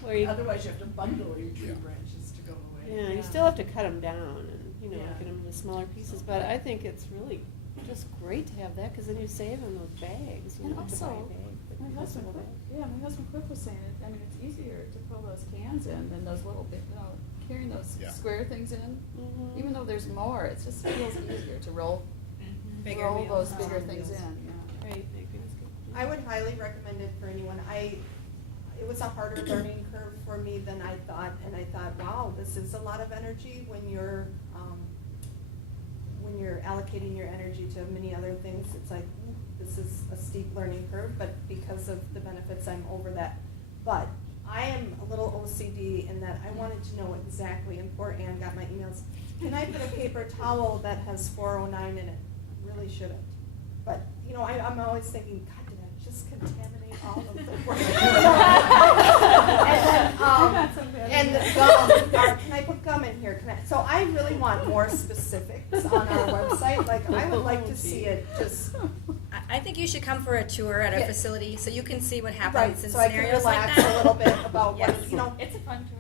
Where you- otherwise you have to bundle your tree Yeah. branches to go away. Yeah, you still have to cut them down and, you know, Yeah. get them into smaller pieces, but I think it's really just great to have that, cause then you save in those bags, you And know, to buy a also, bag. but my you husband, have a bag. my husband Cliff was saying it, I mean, it's easier to pull those cans in than those little bit, carrying those Yeah. square things in. Mhm. Even though there's more, it just feels easier to roll Bigger those wheels. bigger things in, yeah. Right, I agree with you. I would highly recommend it for anyone. It was a harder learning curve for me than I thought, and I thought, wow, this is a lot of energy when you're allocating your energy to many other things. It's like, ooh, this is a steep learning curve, but because of the benefits, I'm over that. But I am a little OCD in that I wanted to know exactly, and poor Ann got my emails, can I put a paper towel that has 409 in it? Really shouldn't. But, you know, I'm always thinking, God, did I just contaminate all of the work? And then, and gum, or can I put gum in here? So I really want more specifics on our website. Like, I would like to see it just, I think you should come for a tour at our Yeah. facility, so you can see what right, happens in so I can scenarios like relax that. a little bit about what, Yes. you know, It's a fun tour.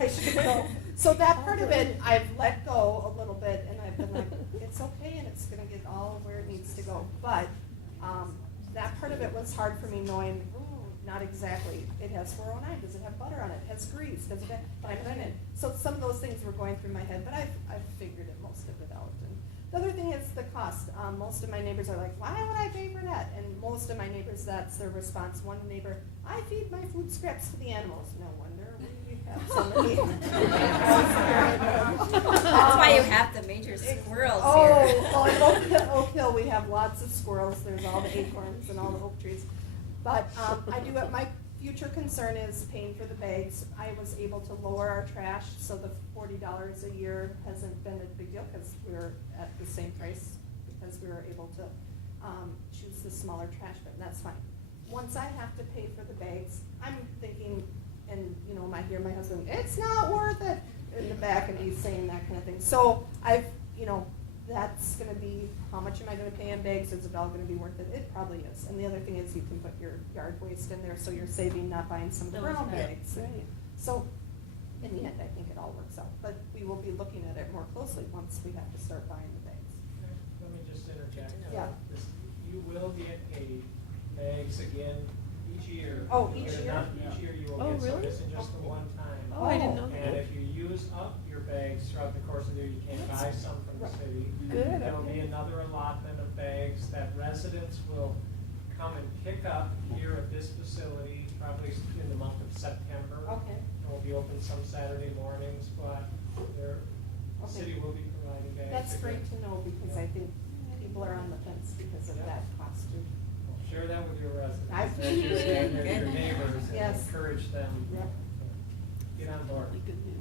I should know. So that part of it, I've let go a little bit, and I've been like, it's okay, and it's gonna get all where it needs to go. But, that part of it was hard for me knowing, ooh, not exactly, it has 409, does it have butter on it, it has grease, does it have, but I'm in it. So some of those things were going through my head, but I've figured it, most of it out. And the other thing is the cost. Most of my neighbors are like, why would I pay for that? And most of my neighbors, that's their response. One neighbor, I feed my food scraps to the animals. No wonder we have so many. That's why you have the major squirrels Oh, here. well, in Oak Hill, we have lots of squirrels. There's all the acorns and all the oak trees. But I do, my future concern is paying for the bags. I was able to lower our trash, so the $40 a year hasn't been a big deal because we're at the same price because we were able to choose the smaller trash bin. That's fine. Once I have to pay for the bags, I'm thinking, and you know, I hear my husband, it's not worth it in the back, and he's saying that kind of thing. So I've, you know, that's gonna be, how much am I gonna pay in bags? Is it all gonna be worth it? It probably is. And the other thing is you can put your yard waste in there, so you're saving, not buying some of the brown bags. Right. So in the end, I think it all works out. But we will be looking at it more closely once we have to start buying the bags. Let me just interject. Yeah. You will get a bags again each year. Oh, each They're year? not Each year you will Oh, get, so really? this isn't just the one time. Oh, I didn't know And that. if you use up your bags throughout the course of the year, you can't buy some from the city. Good, There'll be okay. another allotment of bags that residents will come and pick up here at this facility, probably in the month of September. Okay. It will be open some Saturday mornings, but the Okay. city will be providing bags. That's again. great to know because I think people are on the fence because of that cost too. Share that with your residents, I've- and your neighbors, and Yes. encourage them Yep. to get on board. Really good news.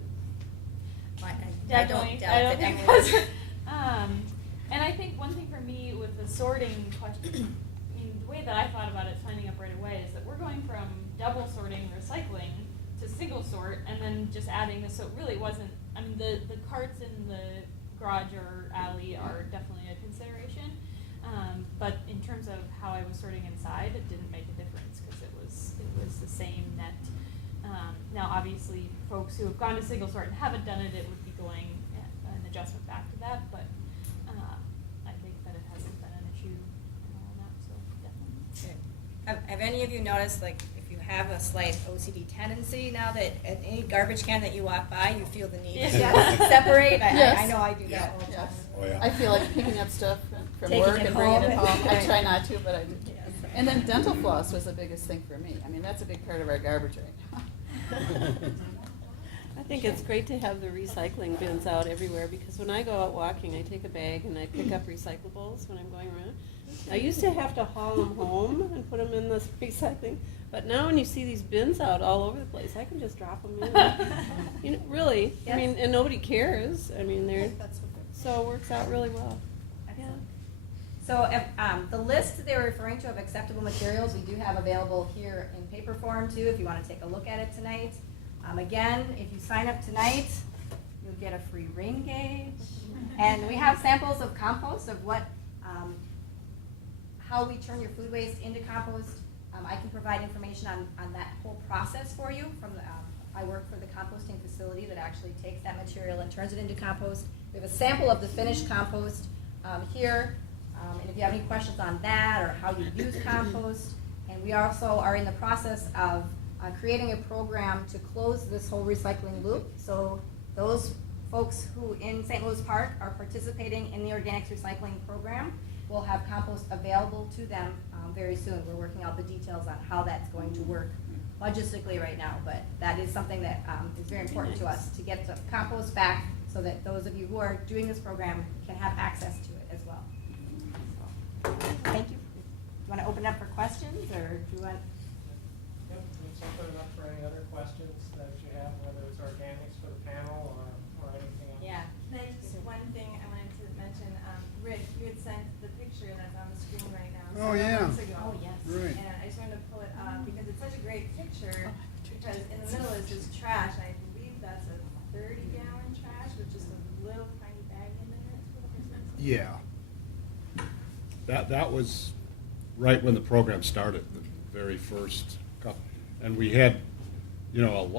I Definitely, don't doubt I don't that think Emily. that's, and I think one thing for me with the sorting question, I mean, the way that I thought about it signing up right away is that we're going from double sorting recycling to single sort and then just adding this, so it really wasn't, I mean, the carts in the garage or alley are definitely a consideration. But in terms of how I was sorting inside, it didn't make a difference because it was the same net. Now, obviously, folks who have gone to single sort and haven't done it, it would be going an adjustment back to that. But I think that it hasn't been an issue and all that, so definitely. Have any of you noticed, like, if you have a slight OCD tendency now that at any garbage can that you walk by, you feel the need to Yes. separate? I Yes. know I do that all the time. Yes. Oh, yeah. I feel like picking up stuff from Taking work it and bringing it home. home. I try not to, but I do. Yes. And then dental floss was the biggest thing for me. I mean, that's a big part of our garbage right now. I think it's great to have the recycling bins out everywhere, because when I go out walking, I take a bag and I pick up recyclables when I'm going around. I used to have to haul them home and put them in this recycling, but now when you see these bins out all over the place, I can just drop them in. You know, really, I mean, and nobody cares. I mean, they're, so it works out really well. Yeah. So the list they were referring to of acceptable materials, we do have available here in paper form too, if you want to take a look at it tonight. Again, if you sign up tonight, you'll get a free rain gauge. And we have samples of compost of what, how we turn your food waste into compost. I can provide information on that whole process for you. I work for the composting facility that actually takes that material and turns it into compost. We have a sample of the finished compost here. And if you have any questions on that or how you use compost, and we also are in the process of creating a program to close this whole recycling loop. So those folks who in St. Louis Park are participating in the organics recycling program will have compost available to them very soon. We're working out the details on how that's going to work logistically right now, but that is something that is very important to us, to get the compost back so that those of you who are doing this program can have access to it as well. So, thank you. Do you want to open up for questions, or do you want? Yep, let's open it up for any other questions that you have, whether it's organics for the panel or anything else. Yeah. Just one thing I wanted to mention, Rick, you had sent the picture that's on the screen right now. Oh, yeah. months ago. Oh, yes. Right. And I just wanted to pull it up because it's such a great picture, because in the middle is just trash. I believe that's a 30-gallon trash with just a little tiny bag in there. Yeah. That was right when the program started, the very first couple. And we had, you know,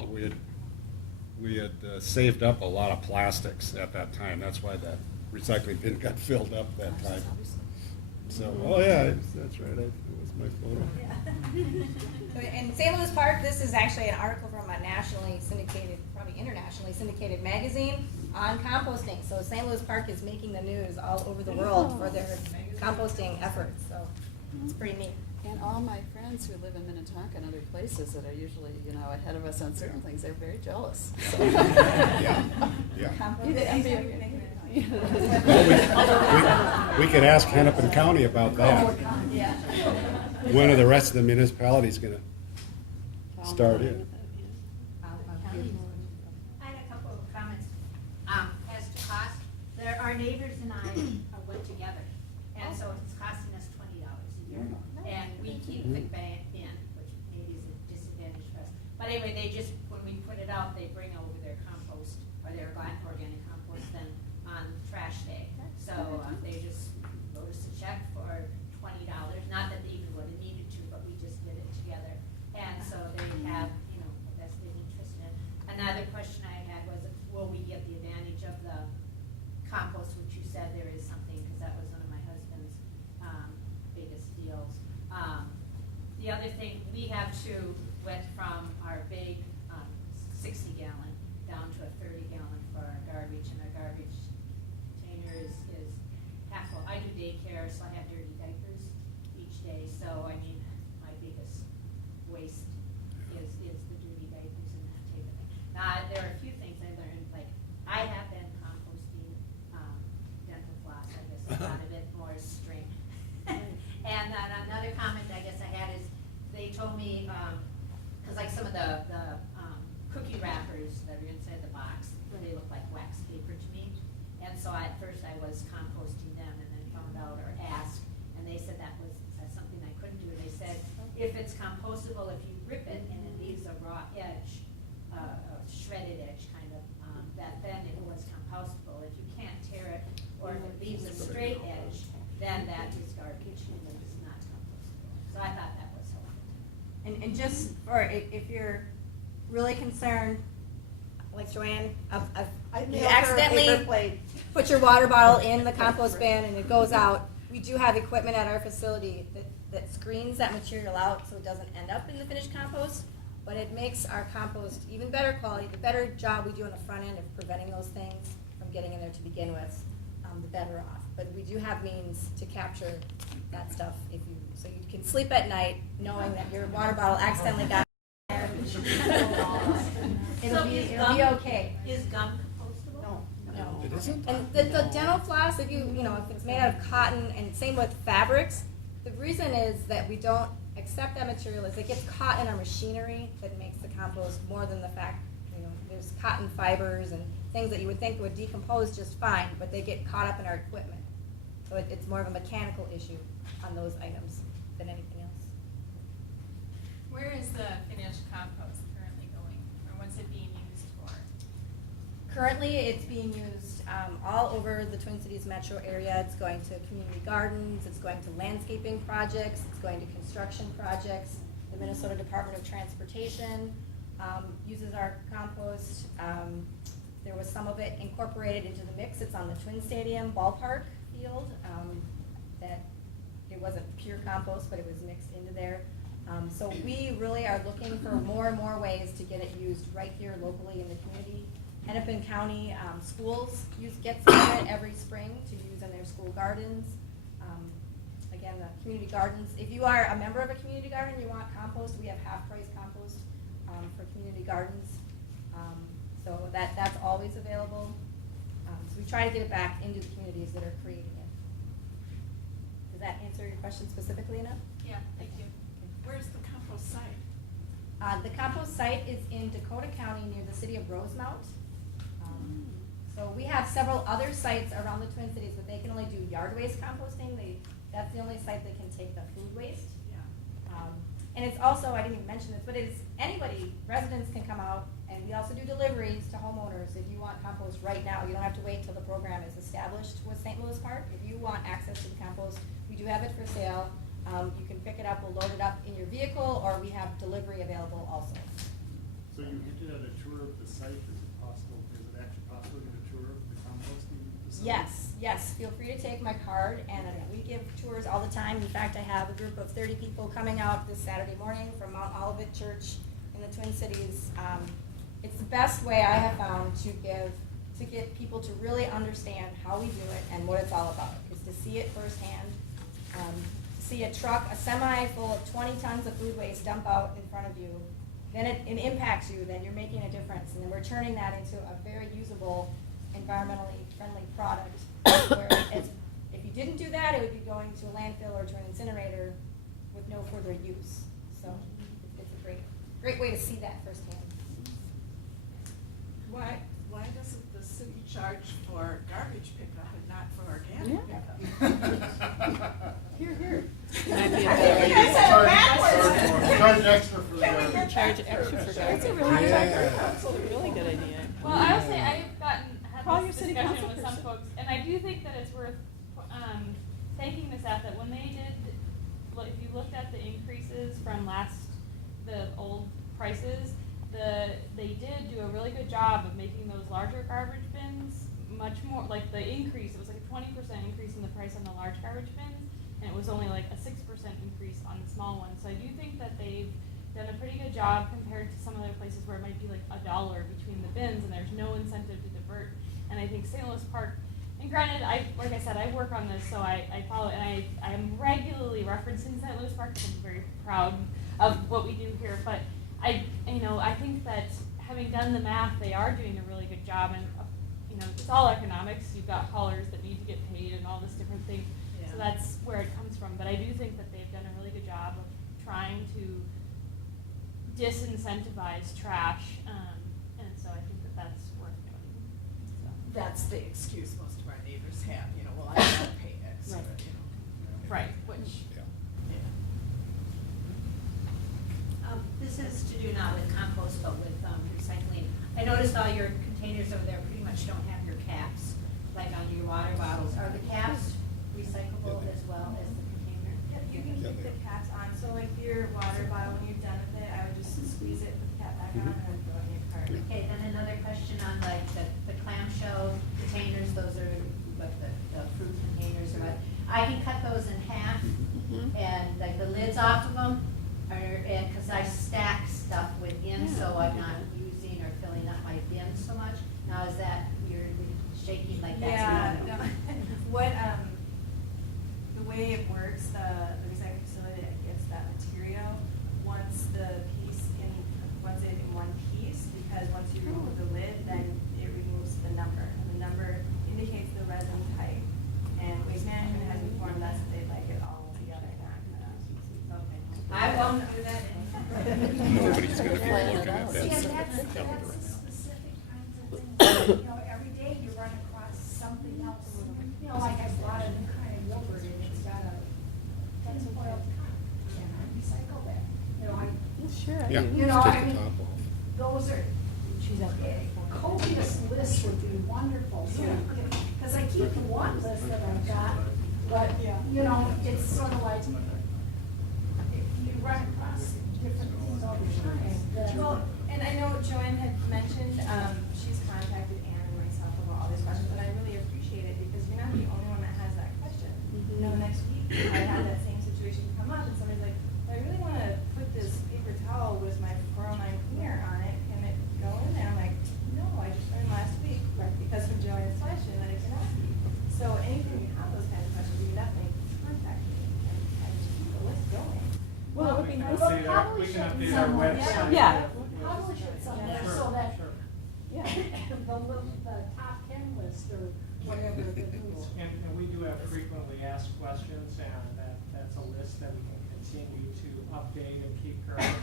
we had saved up a lot of plastics at that time. That's why that recycling bin got filled up that time. So, oh yeah, that's right. It was my photo. So in St. Louis Park, this is actually an article from a nationally syndicated, probably internationally syndicated magazine on composting. So St. Louis Park is making the news all over the world for their composting efforts. So it's pretty neat. And all my friends who live in Minnetonka and other places that are usually, you know, ahead of us on certain things, they're very jealous. So. Yeah, yeah. Compost. Well, we could ask Hennepin County about that. Yeah. When are the rest of the municipalities gonna start in? I had a couple of comments. As to cost, our neighbors and I went together, and so it's costing us $20 a year. And we keep the bin, which maybe is a disadvantage for us. But anyway, they just, when we put it out, they bring over their compost, or their organic compost then on trash day. So they just wrote us a check for $20, not that they even would have needed to, but we just did it together. And so they have, you know, a vested interest in it. Another question I had was, will we get the advantage of the compost, which you said there is something, because that was one of my husband's biggest deals. The other thing, we have went from our big 60-gallon down to a 30-gallon for our garbage, and our garbage container is half full. I do daycare, so I have dirty diapers each day. So I mean, my biggest waste is the dirty diapers and that type of thing. Now there are a few things I learned, like I have been composting dental floss. I guess a lot of it more string. And then another comment I guess I had is they told me because like some of the cookie wrappers that are inside the box, they look like wax paper to me. And so at first I was composting them, and then found out or asked, and they said that's something I couldn't do. They said if it's compostable, if you rip it and it leaves a raw edge, a shredded edge kind of, that then it was compostable. If you can't tear it, or if it leaves a straight edge, then that is garbage and it is not compostable. So I thought that was helpful. And just for if you're really concerned, like Joanne, you accidentally put your water bottle in the compost bin and it goes out, we do have equipment at our facility that that screens that material out so it doesn't end up in the finished compost, but it makes our compost even better quality. The better job we do on the front end of preventing those things from getting in there to begin with, the better off. But we do have means to capture that stuff so you can sleep at night knowing that your water bottle accidentally got there. It'll be okay. Is gum compostable? No. It isn't? And the dental floss, if if it's made out of cotton, and same with fabrics, the reason is that we don't accept that material is it gets caught in our machinery that makes the compost more than the fact, there's cotton fibers and things that you would think would decompose just fine, but they get caught up in our equipment. So it's more of a mechanical issue on those items than anything else. Where is the finished compost currently going, or what's it being used for? Currently, it's being used all over the Twin Cities metro area. It's going to community gardens, it's going to landscaping projects, it's going to construction projects. The Minnesota Department of Transportation uses our compost. There was some of it incorporated into the mix. It's on the Twin Stadium ballpark field. That it wasn't pure compost, but it was mixed into there. So we really are looking for more and more ways to get it used right here locally in the community. Hennepin County schools get some of it every spring to use in their school gardens. Again, the community gardens. If you are a member of a community garden, you want compost, we have half-price compost for community gardens. So that's always available. So we try to get it back into the communities that are creating it. Does that answer your question specifically enough? Yeah, thank you. Where's the compost site? The compost site is in Dakota County near the city of Rosemount. So we have several other sites around the Twin Cities, but they can only do yard waste composting. That's the only site that can take the food waste. Yeah. And it's also, I didn't even mention this, but it's anybody, residents can come out, and we also do deliveries to homeowners. If you want compost right now, you don't have to wait till the program is established with St. Louis Park. If you want access to the compost, we do have it for sale. You can pick it up, we'll load it up in your vehicle, or we have delivery available also. So you hinted at a tour of the site. Is it actually possible to get a tour of the composting facility? Yes, feel free to take my card, and we give tours all the time. In fact, I have a group of 30 people coming out this Saturday morning from Mount Olivet Church in the Twin Cities. It's the best way I have found to get people to really understand how we do it and what it's all about, is to see it firsthand. See a truck, a semi full of 20 tons of food waste dump out in front of you, then it impacts you, then you're making a difference, and then we're turning that into a very usable, environmentally friendly product. Where if you didn't do that, it would be going to a landfill or to an incinerator with no further use. So it's a great way to see that firsthand. Why doesn't the city charge for garbage pickup and not for organic pickup? Here. Might be a You better guys idea. said it backwards. Charge extra for Can we the. get Charge that extra through? for That's a garbage. really Yeah. Really good idea. Well, I will say I've had Call this your city discussion council with some person. folks, and I do think that it's worth thanking the staff that when they did, if you looked at the increases from the old prices, they did do a really good job of making those larger garbage bins much more, like the increase, it was like a 20% increase in the price on the large garbage bins, and it was only like a 6% increase on the small ones. So I do think that they've done a pretty good job compared to some other places where it might be like $1 between the bins and there's no incentive to divert. And I think St. Louis Park, and granted, like I said, I work on this, so I follow it, and I'm regularly referencing St. Louis Park because I'm very proud of what we do here. But I think that having done the math, they are doing a really good job, and it's all economics. You've got haulers that need to get paid and all this different thing. So that's where it comes from. But I do think that they've done a really good job of trying to disincentivize trash, and so I think that that's worth noting. So. That's the excuse most of our neighbors have, well, I don't pay extra, Right. Right, which. This is to do not with compost, but with recycling. I noticed all your containers over there pretty much don't have your caps, like on your water bottles. Are the caps recyclable as well as the container? Yep, you can keep the caps on, so like your water bottle, when you're done with it, I would just squeeze it, put the cap back on, and then throw it in your cart. Okay, then another question on like the clamshell containers, those are what the fruit containers or what. I can cut those in half, and like the so I'm not using or filling up my bin so much. Now, is that, you're shaking like that's Yeah, no? no. What, the way it works, the recycling facility that gets that material, once it in one piece, because once you remove the lid, then it removes the number. And the number indicates the resin type. And Waste Management has informed us that they'd like it all together, not cut up. I won't do that. Nobody's gonna be looking at See, and that. that's the specific kinds of things, you know, every day you run across something else. You know, like I bought a new kind of yogurt and it's got a tinfoil top, and I recycle that. You know, Sure. Yeah, you know, just I take the mean, top off. those are, copious lists would be wonderful, so, because I keep the one list that I've got, but, you know, it's sort of like, if you run across different things all the time, that. Well, and I know Joanne had mentioned, she's contacted Anne and myself about all these questions, and I really appreciate it because you're not the only one that has that question. You know, next week, I had that same situation come up and somebody's like, I really wanna put this paper towel with my 409 cleaner on it, can it go in there? I'm like, no, I just learned last week, because from Joanne's question, that it cannot be. So anything you have those kinds of questions, you can definitely contact me, and I just keep the list going. Well, it would be nice Well, to, we publish can it update our somewhere. website. Yeah. Publish it somewhere Sure, so that sure. the top 10 list or whatever the news. And we do have frequently asked questions, and that's a list that we can continue to update and keep current,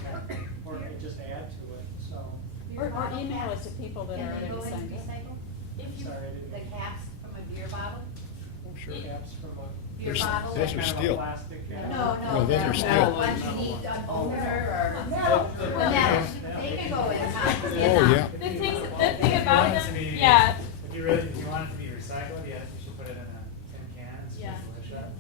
or just add to it, so. Or email it to people that are Can they already go in signed up. recycle? Sorry, I didn't. The caps from a beer bottle? Sure. Caps from a. Beer Those- bottle? those are Kind of a steel. plastic cap. No, No, those are the steel. ones you need on opener or. Metal. Metal, they can go in. Oh, yeah. The thing about Want it them, to be- yeah, If you want it to be recycled, yes, you should put it in a tin can and Yeah. squeeze it.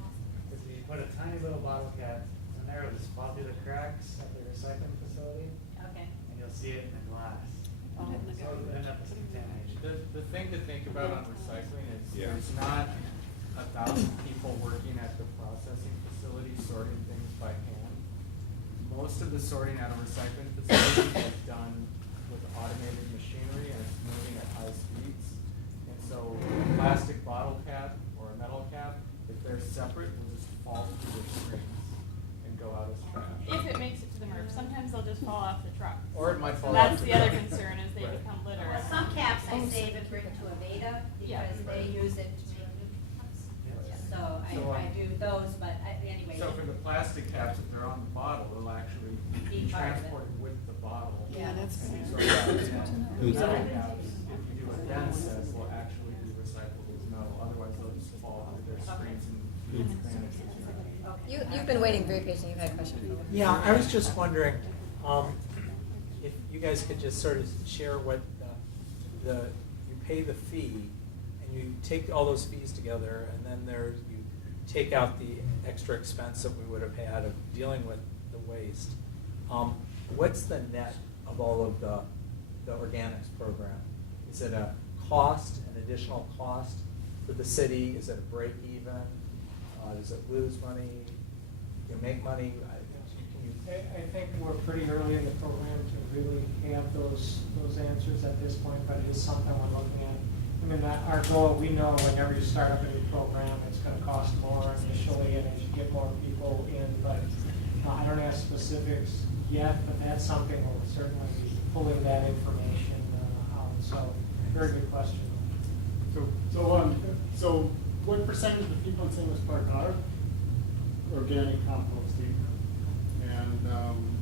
If you put a tiny little bottle cap in there, it'll just fall through the cracks at the recycling facility, Okay. and you'll see it in the glass. Oh, So it'll end up as contamination. The thing to think about on recycling is Yeah. there's not 1,000 people working at the processing facility sorting things by hand. Most of the sorting at a recycling facility is done with automated machinery and it's moving at high speeds. And so a plastic bottle cap or a metal cap, if they're separate, will just fall through the screens and go out as trash. if it makes it to the MRF, sometimes they'll just fall off the truck. Or it might So fall off that's the the other truck. concern, is they Right. become litter. Well, some caps I save and bring to Aveda Yeah. because they use it to make new cups. So So, I do those, but anyway. So for the plastic caps, if they're on the bottle, they'll actually Be be part of it. transported with the bottle. Yeah, that's So good. yeah, and the metal caps, if you do a dense test, will actually be recycled as metal, otherwise they'll just fall through their screens and vanish. You've been waiting very patiently, you've had a question. Yeah, I was just wondering, if you guys could just sort of share what you pay the fee, and you take all those fees together, and then you take out the extra expense that we would have had of dealing with the waste. What's the net of all of the organics program? Is it a cost, an additional cost for the city? Is it a break even? Does it lose money? Do you make money? I think we're pretty early in the program to really have those answers at this point, but it is something we're looking at. I mean, our goal, we know whenever you start up a new program, it's gonna cost more initially, and as you get more people in, but I don't have specifics yet, but that's something we'll certainly be pulling that information out, so, very good question. So what percentage of the people in St. Louis Park are organic composting?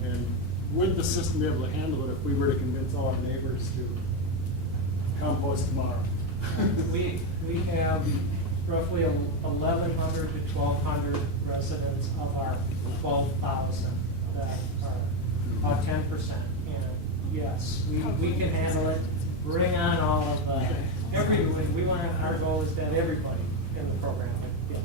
And would the system be able to handle it if we were to convince all our neighbors to compost tomorrow? We have roughly 1,100 to 1,200 residents of our 12,000 that are about 10%. And yes, we can handle it. Bring on all of everybody. Our goal is that everybody in the program, yes.